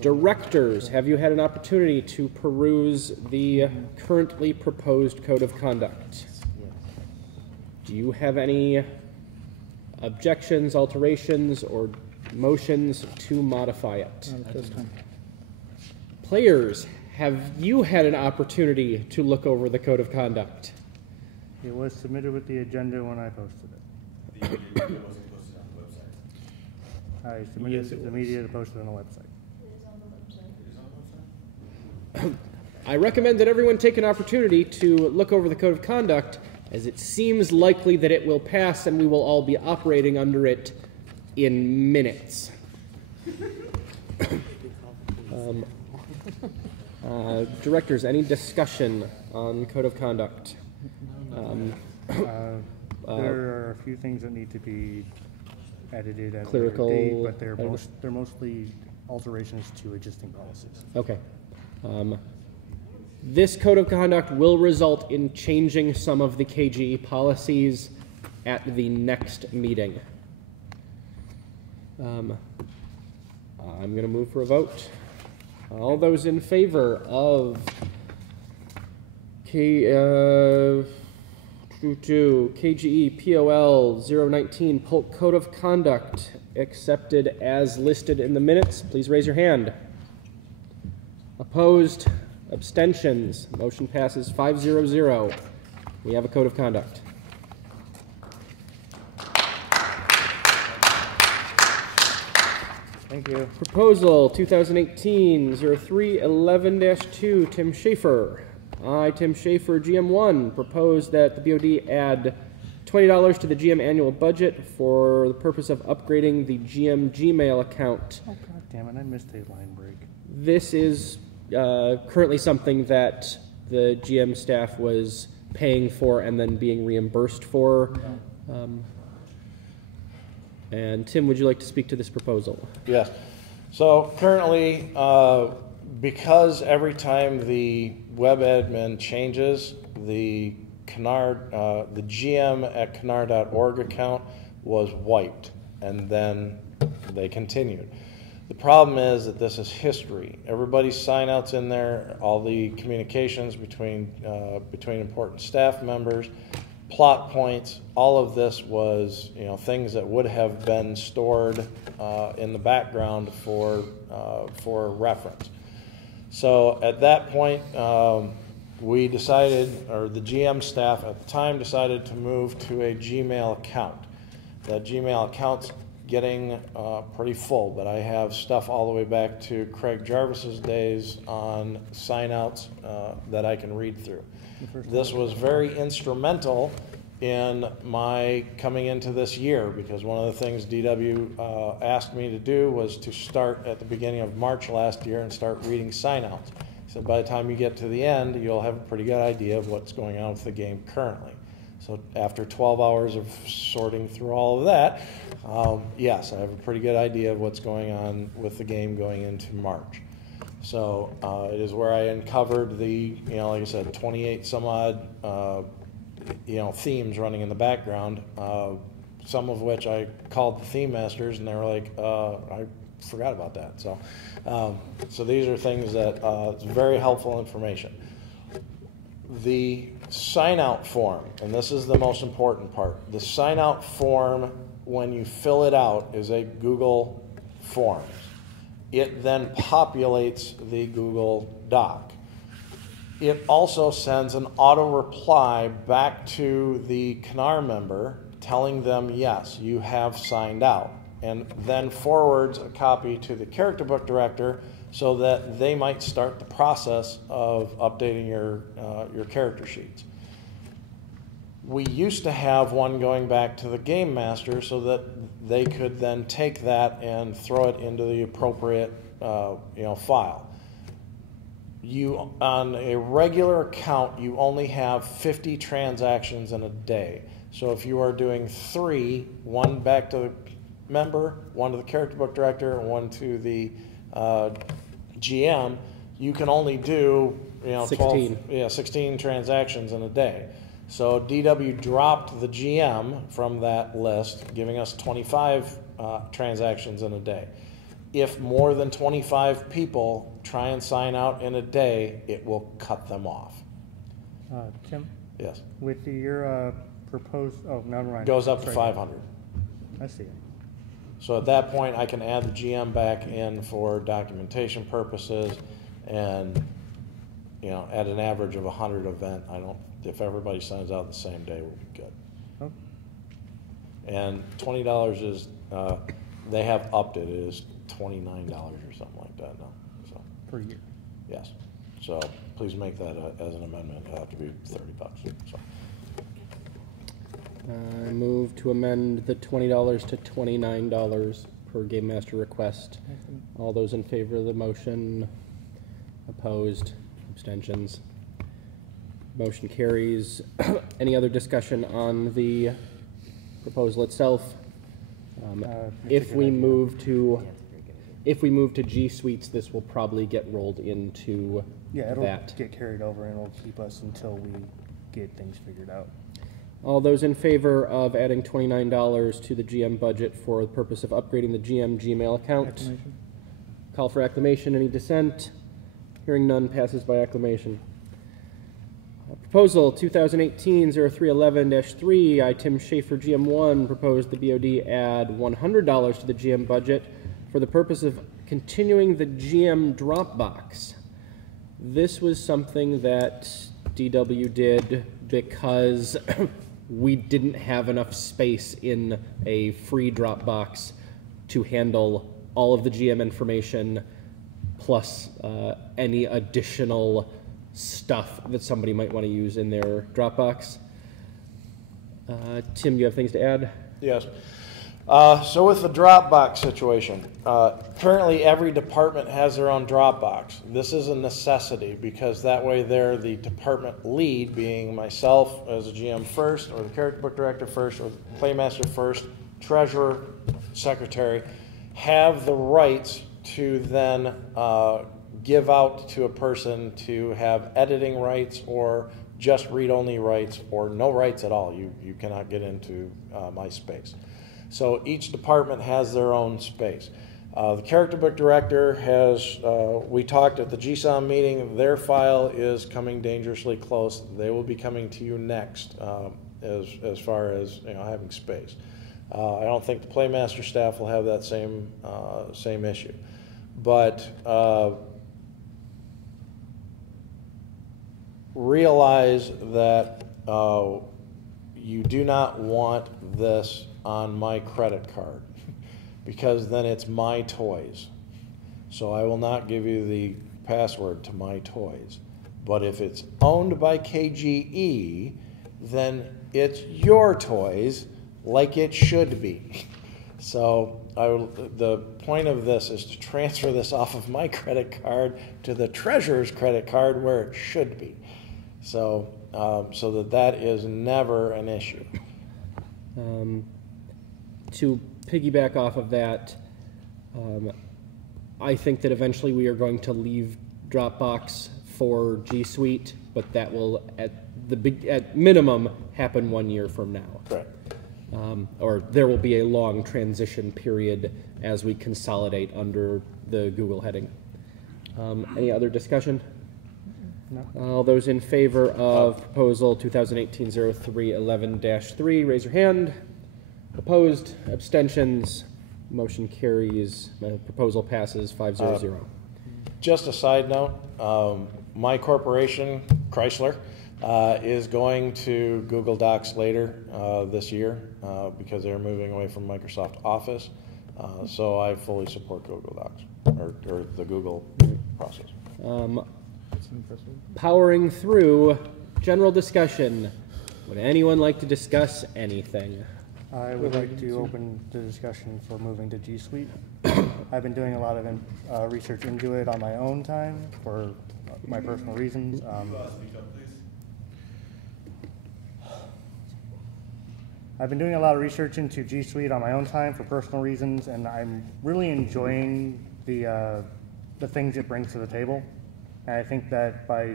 Directors, have you had an opportunity to peruse the currently proposed code of conduct? Do you have any objections, alterations, or motions to modify it? Not at this time. Players, have you had an opportunity to look over the code of conduct? It was submitted with the agenda when I posted it. I submitted it to the media to post it on the website. I recommend that everyone take an opportunity to look over the code of conduct, as it seems likely that it will pass and we will all be operating under it in minutes. Directors, any discussion on code of conduct? There are a few things that need to be edited at a Clerical later date, but they're mostly alterations to existing policies. Okay. This code of conduct will result in changing some of the KGE policies at the next meeting. I'm going to move for a vote. All those in favor of KGE POL 019 Polk Code of Conduct accepted as listed in the minutes, please raise your hand. Opposed? Abstentions? Motion passes 5-0-0. We have a code of conduct. Thank you. Proposal 2018-03-11-2, Tim Schaefer. I, Tim Schaefer, GM1, propose that the BOD add $20 to the GM annual budget for the purpose of upgrading the GM Gmail account. Oh, God damn it, I missed a line break. This is currently something that the GM staff was paying for and then being reimbursed for. And Tim, would you like to speak to this proposal? Yes. So currently, because every time the web admin changes, the the GM at canard.org account was wiped, and then they continued. The problem is that this is history. Everybody's sign-outs in there, all the communications between important staff members, plot points, all of this was, things that would have been stored in the background for reference. So at that point, we decided, or the GM staff at the time decided to move to a Gmail account. That Gmail account's getting pretty full, but I have stuff all the way back to Craig Jarvis's days on sign-outs that I can read through. This was very instrumental in my coming into this year, because one of the things DW asked me to do was to start at the beginning of March last year and start reading sign-outs. So by the time you get to the end, you'll have a pretty good idea of what's going on with the game currently. So after 12 hours of sorting through all of that, yes, I have a pretty good idea of what's going on with the game going into March. So it is where I uncovered the, like I said, 28 some odd, themes running in the background, some of which I called the theme masters, and they were like, I forgot about that. So, so these are things that it's very helpful information. The sign-out form, and this is the most important part. The sign-out form, when you fill it out, is a Google Forms. It then populates the Google Doc. It also sends an auto reply back to the CANAR member telling them, yes, you have signed out, and then forwards a copy to the character book director so that they might start the process of updating your character sheets. We used to have one going back to the game master so that they could then take that and throw it into the appropriate file. You, on a regular account, you only have 50 transactions in a day. So if you are doing 3, one back to the member, one to the character book director, and one to the GM, you can only do 16. 16 transactions in a day. So DW dropped the GM from that list, giving us 25 transactions in a day. If more than 25 people try and sign out in a day, it will cut them off. Tim? Yes. With your proposed, never mind. Goes up to 500. I see it. So at that point, I can add the GM back in for documentation purposes, and at an average of 100 event, if everybody signs out the same day, we'll be good. Oh. And $20 is They have upped it. It is $29 or something like that now. So per year. yes. So please make that as an amendment. It'll have to be $30. So. Move to amend the $20 to $29 per Game Master request. All those in favor of the motion? Opposed? Abstentions? Motion carries. Any other discussion on the proposal itself? If we move to G Suites, this will probably get rolled into Yeah, it'll that. get carried over and it'll keep us until we get things figured out. All those in favor of adding $29 to the GM budget for the purpose of upgrading the GM Gmail account? Acclamation. Call for acclamation. Any dissent? Hearing none, passes by acclamation. Proposal 2018-0311-3, I, Tim Schaefer, GM1, proposed the BOD add $100 to the GM budget for the purpose of continuing the GM Dropbox. This was something that DW did because we didn't have enough space in a free Dropbox to handle all of the GM information plus any additional stuff that somebody might want to use in their Dropbox. Tim, do you have things to add? Yes. So with the Dropbox situation, currently every department has their own Dropbox. This is a necessity because that way they're the department lead, being myself as a GM first, or the character book director first, or the playmaster first, treasurer, secretary, have the rights to then give out to a person to have editing rights or just read-only rights or no rights at all. You cannot get into my space. So each department has their own space. The character book director has, we talked at the GSOM meeting, their file is coming dangerously close. They will be coming to you next as far as having space. I don't think the playmaster staff will have that same issue. But realize that you do not want this on my credit card because then it's my toys. So I will not give you the password to my toys. But if it's owned by KGE, then it's your toys like it should be. So the point of this is to transfer this off of my credit card to the treasurer's credit card where it should be. So that is never an issue. To piggyback off of that, I think that eventually we are going to leave Dropbox for G Suite, but that will at minimum happen 1 year from now. Right. Or there will be a long transition period as we consolidate under the Google heading. Any other discussion? No. All those in favor of proposal 2018-0311-3, raise your hand. Opposed? Abstentions? Motion carries. Proposal passes 5-0-0. Just a side note, my corporation, Chrysler, is going to Google Docs later this year because they're moving away from Microsoft Office. So I fully support Google Docs, or the Google process. Powering through general discussion. Would anyone like to discuss anything? I would like to open the discussion for moving to G Suite. I've been doing a lot of research into it on my own time for my personal reasons. I've been doing a lot of research into G Suite on my own time for personal reasons, and I'm really enjoying the things it brings to the table. And I think that by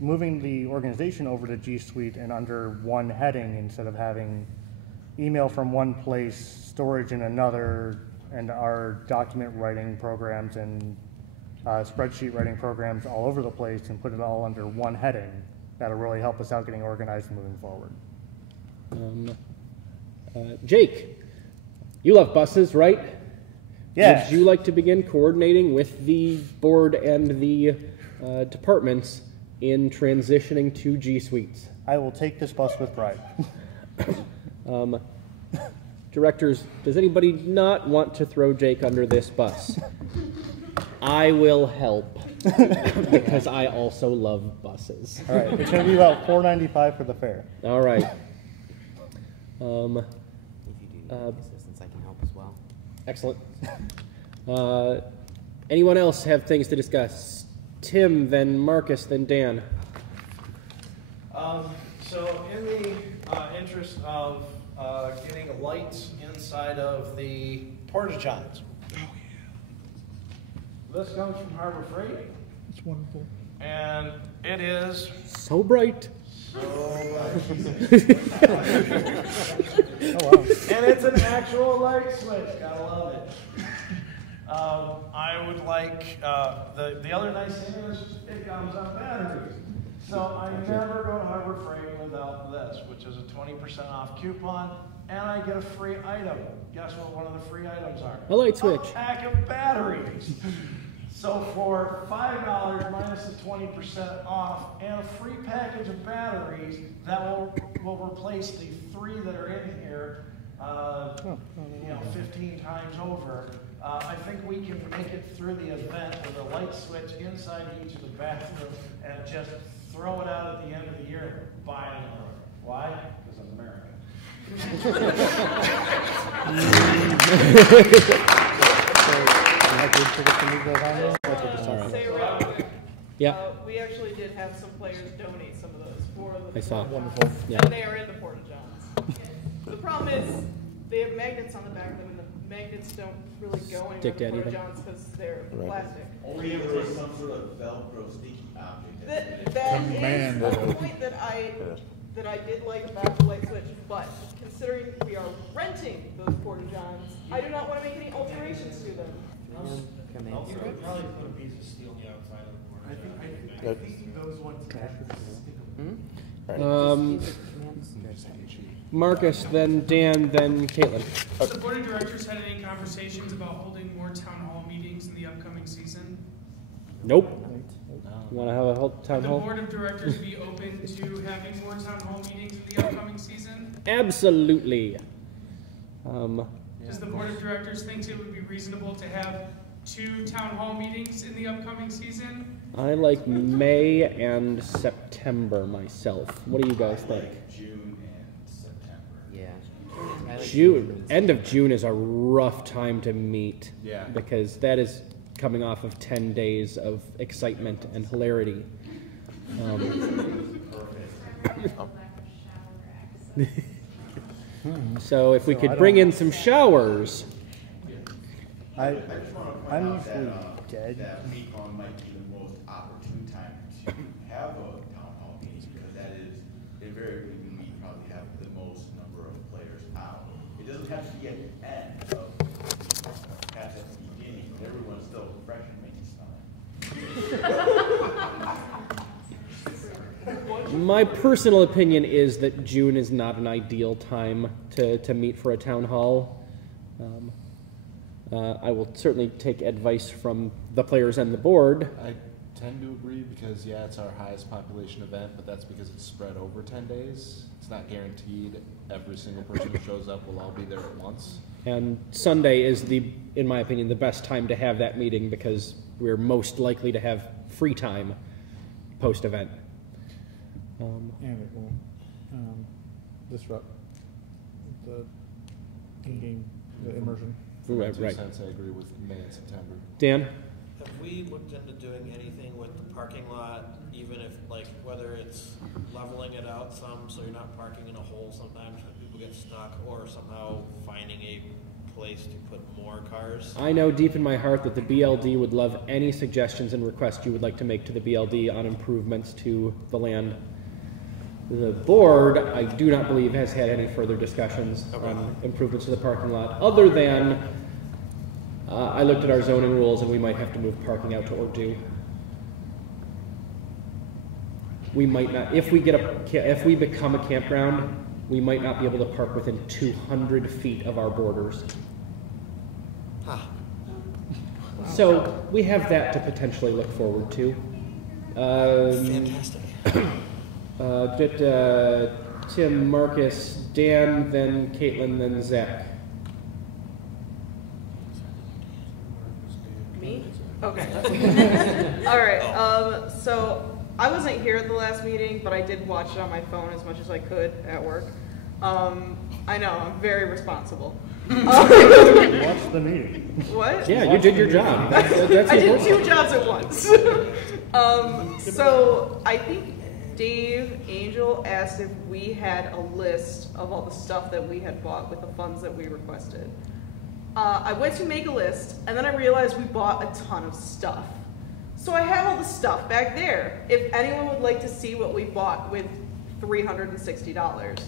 moving the organization over to G Suite and under one heading instead of having email from one place, storage in another, and our document writing programs and spreadsheet writing programs all over the place, and put it all under one heading, that'll really help us out getting organized and moving forward. Jake, you love buses, right? Yes. Would you like to begin coordinating with the board and the departments in transitioning to G Suites? I will take this bus with pride. Directors, does anybody not want to throw Jake under this bus? I will help, because I also love buses. All right, it's going to be about $4.95 for the fare. All right. If you do need assistance, I can help as well. Excellent. Anyone else have things to discuss? Tim, then Marcus, then Dan. So in the interest of getting lights inside of the porta-johns. Oh, yeah. This comes from Harbor Freight. It's wonderful. And it is so bright. So bright. Oh, wow. And it's an actual light switch. Gotta love it. I would like, the other nice thing is it comes on batteries. So I never go to Harbor Freight without this, which is a 20% off coupon, and I get a free item. Guess what one of the free items are? A light switch. A pack of batteries. So for $5 minus the 20% off and a free package of batteries that will replace the 3 that are in here, 15 times over. I think we can make it through the event with a light switch inside each of the bathrooms and just throw it out at the end of the year and buy another. Why? Because I'm American. Yeah. We actually did have some players donate some of those for the I saw. Wonderful. Yeah. And they are in the porta johns. The problem is they have magnets on the back of them, and the magnets don't really go anywhere Stick to in the porta anything. johns because they're plastic. Only if there's some sort of Velcro sticky object. That is the point that I did like about the light switch, but considering we are renting those porta johns, I do not want to make any alterations to them. Probably put a piece of steel on the outside of the board. I think those ones Marcus, then Dan, then Caitlin. Has the board of directors had any conversations about holding more town hall meetings in the upcoming season? Nope. You want to have a town Would the hall? board of directors be open to having more town hall meetings in the upcoming season? Absolutely. Does the board of directors think it would be reasonable to have 2 town hall meetings in the upcoming season? I like May and September myself. What do you guys think? June and September. Yeah. June, end of June is a rough time to meet. Yeah. Because that is coming off of 10 days of excitement and hilarity. So if we could bring in some showers. I'm usually dead. That week on might be the most opportune time to have a town hall meeting because that is invariably when we probably have the most number of players out. It doesn't have to be at the end of the perhaps at the beginning, but everyone's still fresh and making stuff. My personal opinion is that June is not an ideal time to meet for a town hall. I will certainly take advice from the players and the board. I tend to agree because, yeah, it's our highest population event, but that's because it's spread over 10 days. It's not guaranteed every single person who shows up will all be there at once. And Sunday is, in my opinion, the best time to have that meeting because we're most likely to have free time post-event. And it will disrupt the in-game, the immersion. Right. I agree with May and September. Dan? Have we looked into doing anything with the parking lot, even if, like, whether it's leveling it out some so you're not parking in a hole sometimes when people get stuck, or somehow finding a place to put more cars? I know deep in my heart that the BLD would love any suggestions and requests you would like to make to the BLD on improvements to the land. The board, I do not believe, has had any further discussions on improvements to the parking lot, other than I looked at our zoning rules and we might have to move parking out to Ordu. We might not, if we become a campground, we might not be able to park within 200 feet of our borders. So we have that to potentially look forward to. Fantastic. Tim, Marcus, Dan, then Caitlin, then Zach. Me? Okay. All right. So I wasn't here at the last meeting, but I did watch it on my phone as much as I could at work. I know, I'm very responsible. Watch the meeting. What? Yeah, you did your job. That's I did important. 2 jobs at once. So I think Dave Angel asked if we had a list of all the stuff that we had bought with the funds that we requested. I went to make a list, and then I realized we bought a ton of stuff. So I have all the stuff back there. If anyone would like to see what we bought with $360.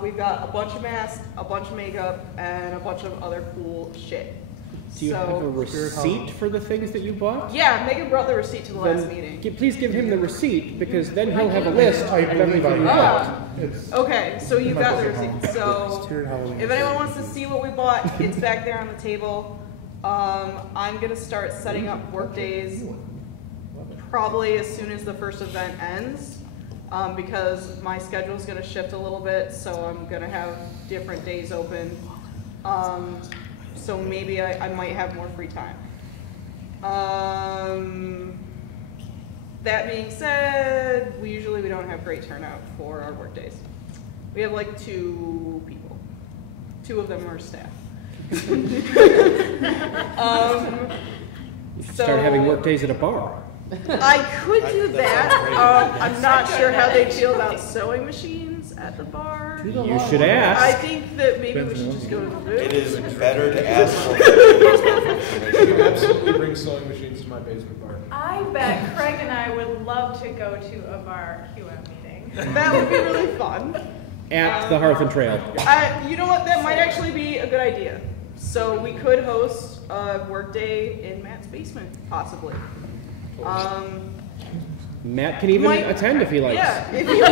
We've got a bunch of masks, a bunch of makeup, and a bunch of other cool shit. Do you have a receipt for the things that you bought? Yeah, Megan brought the receipt to the last Then meeting. please give him the receipt, because then he'll have a list of everything you bought. Okay, so you got the receipt. So if anyone wants to see what we bought, it's back there on the table. I'm gonna start setting up work days probably as soon as the first event ends, because my schedule is gonna shift a little bit, so I'm gonna have different days open. So maybe I might have more free time. That being said, we don't have great turnout for our work days. We have like 2 people. 2 of them are staff. Start having work days at a bar. I could do that. I'm not sure how they feel about sewing machines at the bar. You should ask. I think that maybe we should just go to the booth. It is better to ask for. You can absolutely bring sewing machines to my basement bar. I bet Craig and I would love to go to a bar QM meeting. That would be really fun. At the Hearth and Trail. You know what? That might actually be a good idea. So we could host a work day in Matt's basement, possibly. Matt can even attend if he likes. Yeah, if he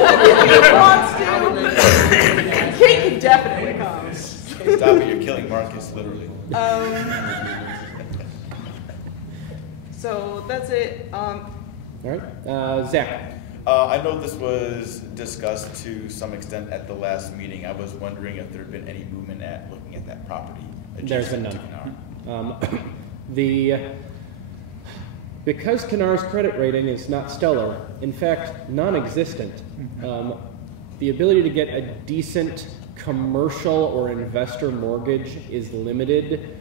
wants to. Kate can definitely come. Stop it, you're killing Marcus, literally. So that's it. All right, Zach. I know this was discussed to some extent at the last meeting. I was wondering if there had been any movement at looking at that property. There's been none. Because Kennar's credit rating is not stellar, in fact, non-existent, the ability to get a decent commercial or investor mortgage is limited.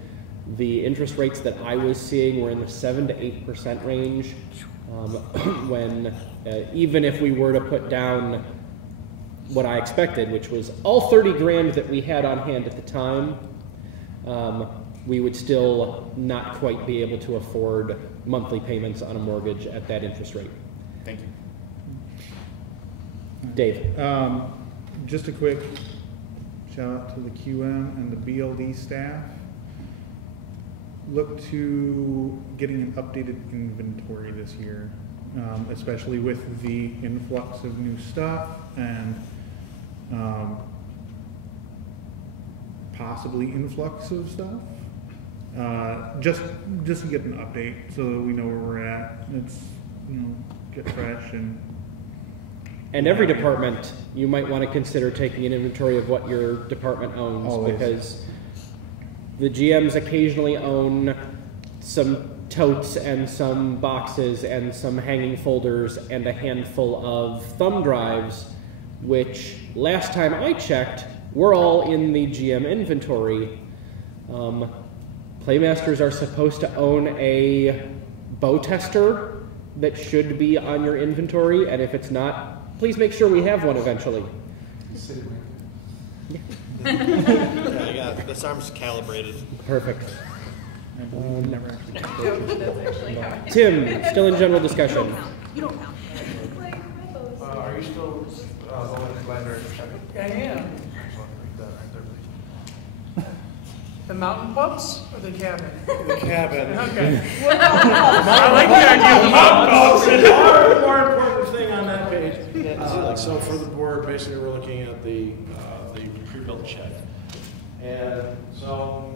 The interest rates that I was seeing were in the 7 to 8% range. When even if we were to put down what I expected, which was all 30 grand that we had on hand at the time, we would still not quite be able to afford monthly payments on a mortgage at that interest rate. Thank you. Dave. Just a quick shout out to the QM and the BLD staff. Look to getting an updated inventory this year, especially with the influx of new stuff and possibly influx of stuff. Just to get an update so that we know where we're at. It's, get fresh and every department, you might want to consider taking an inventory of what your department owns. Always. Because the GMs occasionally own some totes and some boxes and some hanging folders and a handful of thumb drives, which last time I checked were all in the GM inventory. Playmasters are supposed to own a bow tester that should be on your inventory, and if it's not, please make sure we have one eventually. Yeah, this arm's calibrated. Perfect. That's actually how it is. Tim, still in general discussion. You don't count. Are you still going to Glen I am. The mountain pubs or the cabin? The cabin. Okay. I like that. More important thing on that page. So for the board, basically, we're looking at the pre-built shed, and so.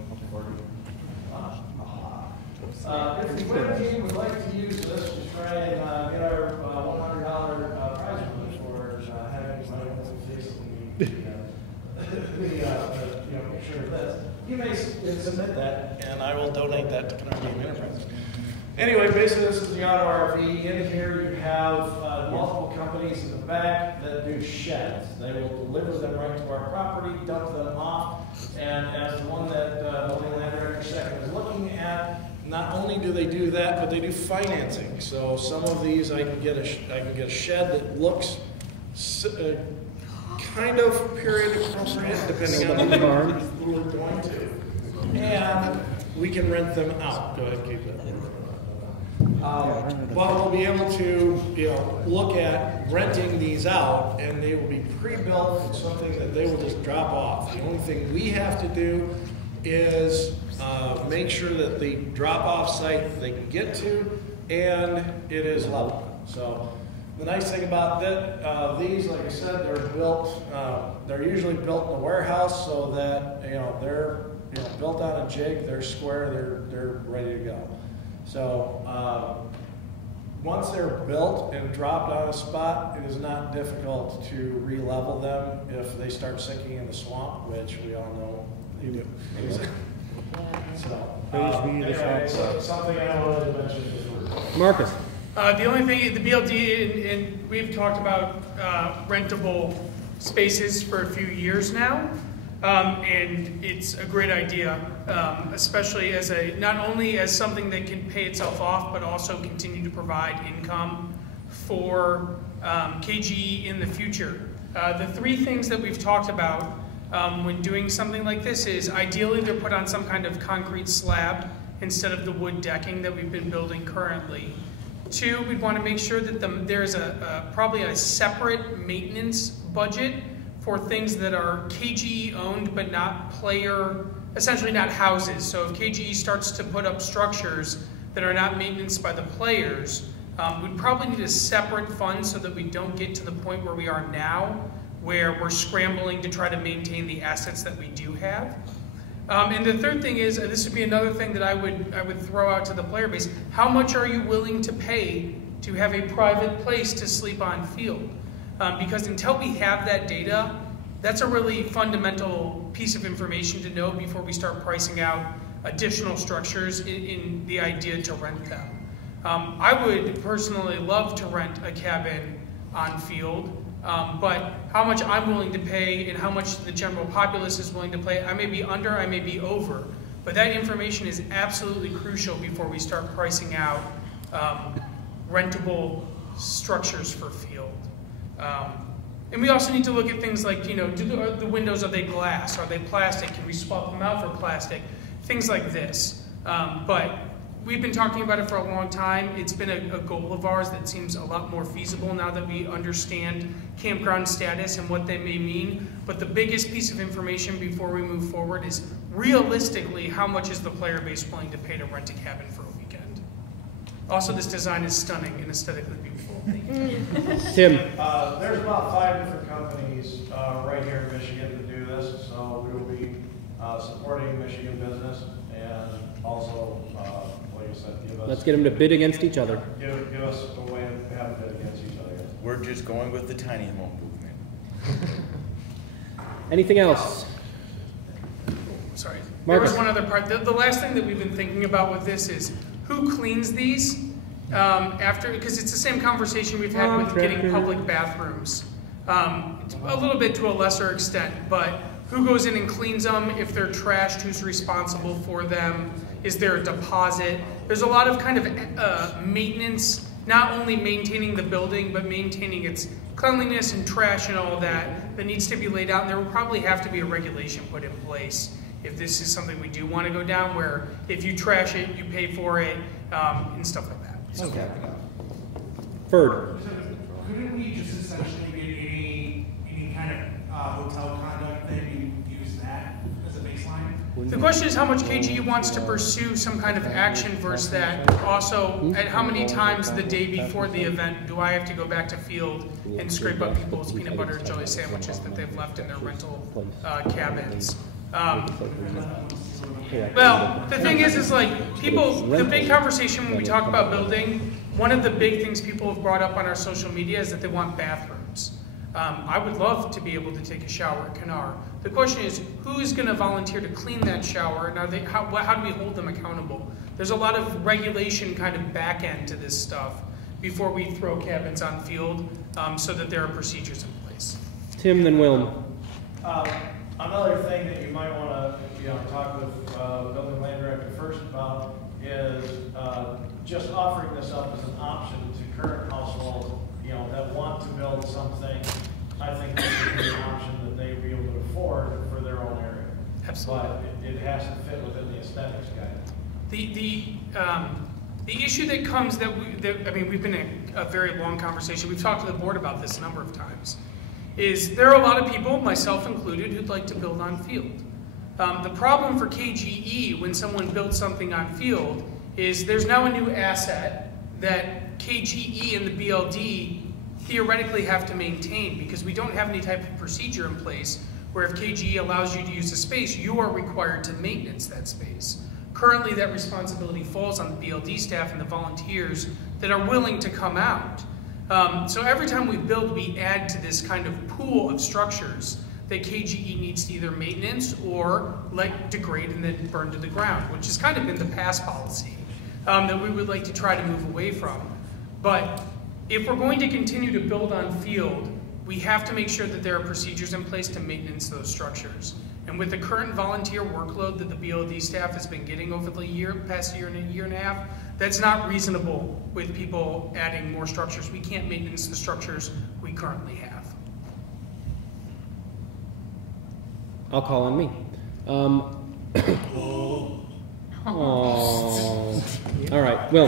If the winter team would like to use this to try and get our $100 prize money for having somebody basically picture of this. he may submit that, and I will donate that to Canadian Enterprise. Anyway, basically this is the auto RV. In here you have multiple companies in the back that do sheds. They will deliver them right to our property, dump them off, and as the one that Building Land Director Second is looking at, not only do they do that, but they do financing. So some of these I can get a shed that looks kind of period appropriate, depending on the barn we're going to, and we can rent them out. Go ahead, keep that. But we'll be able to, look at renting these out, and they will be pre-built and something that they will just drop off. The only thing we have to do is make sure that the drop-off site they can get to, and it is level. So the nice thing about that, these, like I said, they're built. They're usually built in a warehouse, so that they're built on a jig. They're square. They're ready to go. So once they're built and dropped on a spot, it is not difficult to re-level them if they start sinking in the swamp, which we all know they do. So, something I wanted to mention before. Marcus. The only thing, the BLD, and we've talked about rentable spaces for a few years now. And it's a great idea, especially as not only as something that can pay itself off, but also continue to provide income for KGE in the future. The three things that we've talked about when doing something like this is ideally they're put on some kind of concrete slab instead of the wood decking that we've been building currently. Two, we'd want to make sure that there's probably a separate maintenance budget for things that are KGE owned but not essentially not houses. So if KGE starts to put up structures that are not maintenance by the players, we'd probably need a separate fund so that we don't get to the point where we are now, where we're scrambling to try to maintain the assets that we do have. And the third thing is, this would be another thing that I would throw out to the player base. How much are you willing to pay to have a private place to sleep on field? Because until we have that data, that's a really fundamental piece of information to know before we start pricing out additional structures in the idea to rent them. I would personally love to rent a cabin on field, but how much I'm willing to pay and how much the general populace is willing to pay, I may be under, I may be over. But that information is absolutely crucial before we start pricing out rentable structures for field. And we also need to look at things like, are the windows, are they glass? Are they plastic? Can we swap them out for plastic? Things like this. But we've been talking about it for a long time. It's been a goal of ours that seems a lot more feasible now that we understand campground status and what they may mean. But the biggest piece of information before we move forward is realistically, how much is the player base willing to pay to rent a cabin for a weekend? Also, this design is stunning and aesthetically beautiful. Tim. There's about 5 different companies right here in Michigan that do this, so we will be supporting Michigan business and also, like I said, give us... Let's get them to bid against each other. Give us a way to have a bid against each other. We're just going with the tiny home movement. Anything else? Sorry. Marcus. There was one other part. The last thing that we've been thinking about with this is who cleans these because it's the same conversation we've had with getting public bathrooms. A little bit to a lesser extent, but who goes in and cleans them? If they're trashed, who's responsible for them? Is there a deposit? There's a lot of kind of maintenance, not only maintaining the building, but maintaining its cleanliness and trash and all that needs to be laid out. And there will probably have to be a regulation put in place if this is something we do want to go down, where if you trash it, you pay for it, and stuff like that. So. Okay. Ferd. Couldn't we just essentially get any kind of hotel conduct that you use that as a baseline? The question is how much KGE wants to pursue some kind of action versus that. Also, at how many times the day before the event do I have to go back to field and scrape up people's peanut butter and jelly sandwiches that they've left in their rental cabins? Well, the thing is like people, the big conversation when we talk about building, one of the big things people have brought up on our social media is that they want bathrooms. I would love to be able to take a shower at Kennar. The question is, who is going to volunteer to clean that shower, and how do we hold them accountable? There's a lot of regulation kind of back end to this stuff before we throw cabins on field, so that there are procedures in place. Tim, then Will. Another thing that you might want to talk with the building land director first about is just offering this up as an option to current households, that want to build something. I think this would be an option that they would be able to afford for their own area. Absolutely. But it has to fit within the aesthetics guide. The issue that comes we've been in a very long conversation. We've talked to the board about this a number of times. Is there are a lot of people, myself included, who'd like to build on field. The problem for KGE when someone builds something on field is there's now a new asset that KGE and the BLD theoretically have to maintain, because we don't have any type of procedure in place where if KGE allows you to use a space, you are required to maintenance that space. Currently, that responsibility falls on the BLD staff and the volunteers that are willing to come out. So every time we build, we add to this kind of pool of structures that KGE needs to either maintenance or let degrade and then burn to the ground, which has kind of been the past policy that we would like to try to move away from. But if we're going to continue to build on field, we have to make sure that there are procedures in place to maintenance those structures. And with the current volunteer workload that the BLD staff has been getting over the past year and a half, that's not reasonable with people adding more structures. We can't maintenance the structures we currently have. I'll call on me. All right, Will.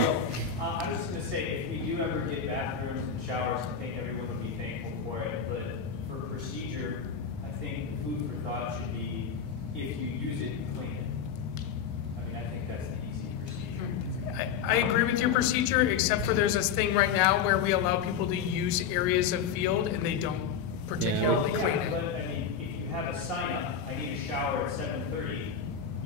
I was just going to say, if we do ever get bathrooms and showers, I think everyone would be thankful for it. But for procedure, I think the food for thought should be, if you use it, clean it. I mean, I think that's the easy procedure. I agree with your procedure, except for there's this thing right now where we allow people to use areas of field and they don't particularly clean it. But I mean, if you have a sign up, I need a shower at 7:30,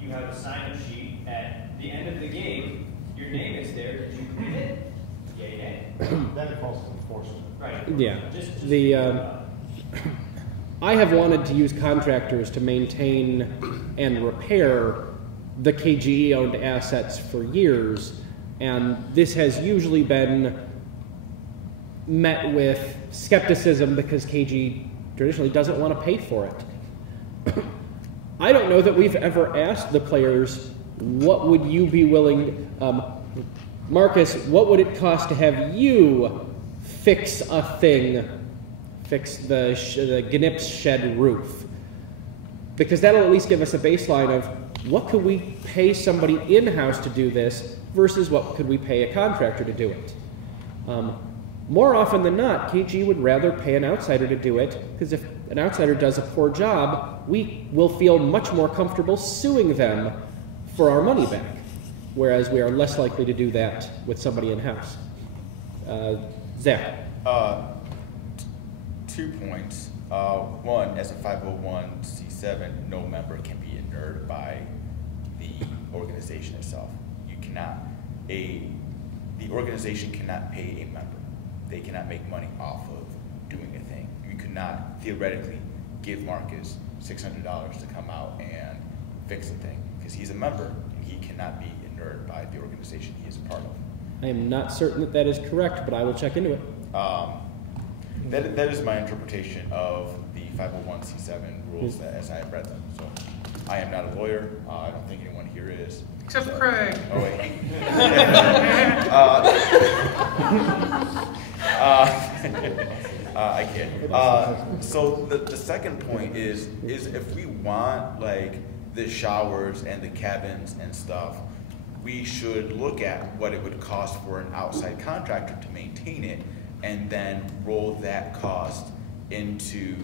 you have a sign up sheet at the end of the game, your name is there, did you clean it? Yay. Then it falls to enforcement. Right. Yeah. I have wanted to use contractors to maintain and repair the KGE-owned assets for years, and this has usually been met with skepticism because KGE traditionally doesn't want to pay for it. I don't know that we've ever asked the players, what would you be willing, Marcus, what would it cost to have you fix a thing, fix the Gnips shed roof? Because that'll at least give us a baseline of what could we pay somebody in-house to do this versus what could we pay a contractor to do it. More often than not, KG would rather pay an outsider to do it, because if an outsider does a poor job, we will feel much more comfortable suing them for our money back, whereas we are less likely to do that with somebody in-house. Zach? 2 points. One, as a 501c7, no member can be inured by the organization itself. You cannot, the organization cannot pay a member. They cannot make money off of doing a thing. You could not theoretically give Marcus $600 to come out and fix a thing, because he's a member and he cannot be inured by the organization he is a part of. I am not certain that that is correct, but I will check into it. That is my interpretation of the 501c7 rules as I have read them. So I am not a lawyer. I don't think anyone here is. Except for Craig. Oh, wait. I kid. So the second point is if we want like the showers and the cabins and stuff, we should look at what it would cost for an outside contractor to maintain it, and then roll that cost into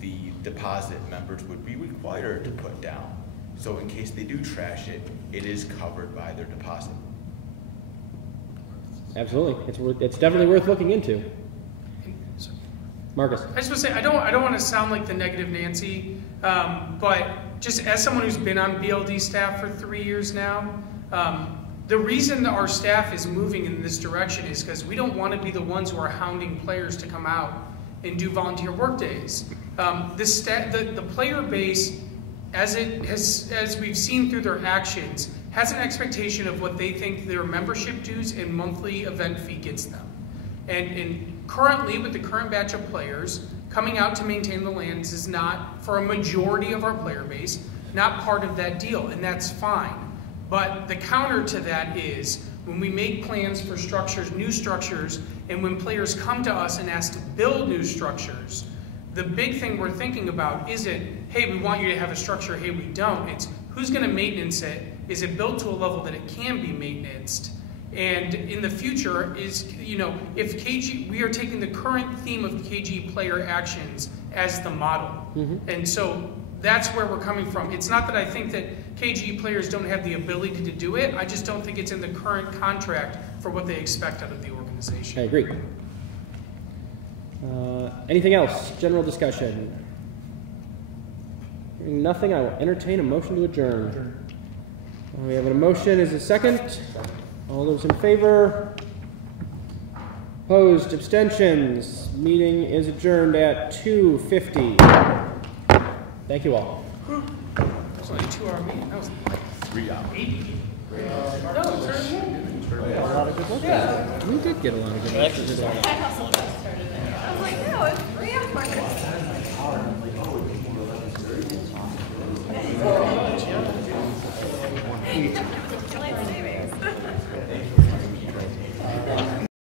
the deposit members would be required to put down. So in case they do trash it, it is covered by their deposit. Absolutely, it's definitely worth looking into. Marcus? I just want to say, I don't want to sound like the negative Nancy, but just as someone who's been on BLD staff for 3 years now, the reason that our staff is moving in this direction is because we don't want to be the ones who are hounding players to come out and do volunteer work days. The player base, as we've seen through their actions, has an expectation of what they think their membership dues and monthly event fee gets them. And currently, with the current batch of players, coming out to maintain the lands is not, for a majority of our player base, not part of that deal, and that's fine. But the counter to that is, when we make plans for structures, new structures, and when players come to us and ask to build new structures, the big thing we're thinking about isn't, hey, we want you to have a structure, hey, we don't. It's who's going to maintenance it? Is it built to a level that it can be maintained? And in the future is, if KG, we are taking the current theme of KG player actions as the model. And so that's where we're coming from. It's not that I think that KGE players don't have the ability to do it. I just don't think it's in the current contract for what they expect out of the organization. I agree. Anything else? General discussion? Hearing nothing, I will entertain a motion to adjourn. We have a motion. Is a second? All those in favor? Opposed? Abstentions? Meeting is adjourned at 2:50. Thank you all. It's only a 2-hour meeting. That was like 3 hours. 80. No, Yeah, we did get a lot of good lectures. I was like, no, it's 3 hours.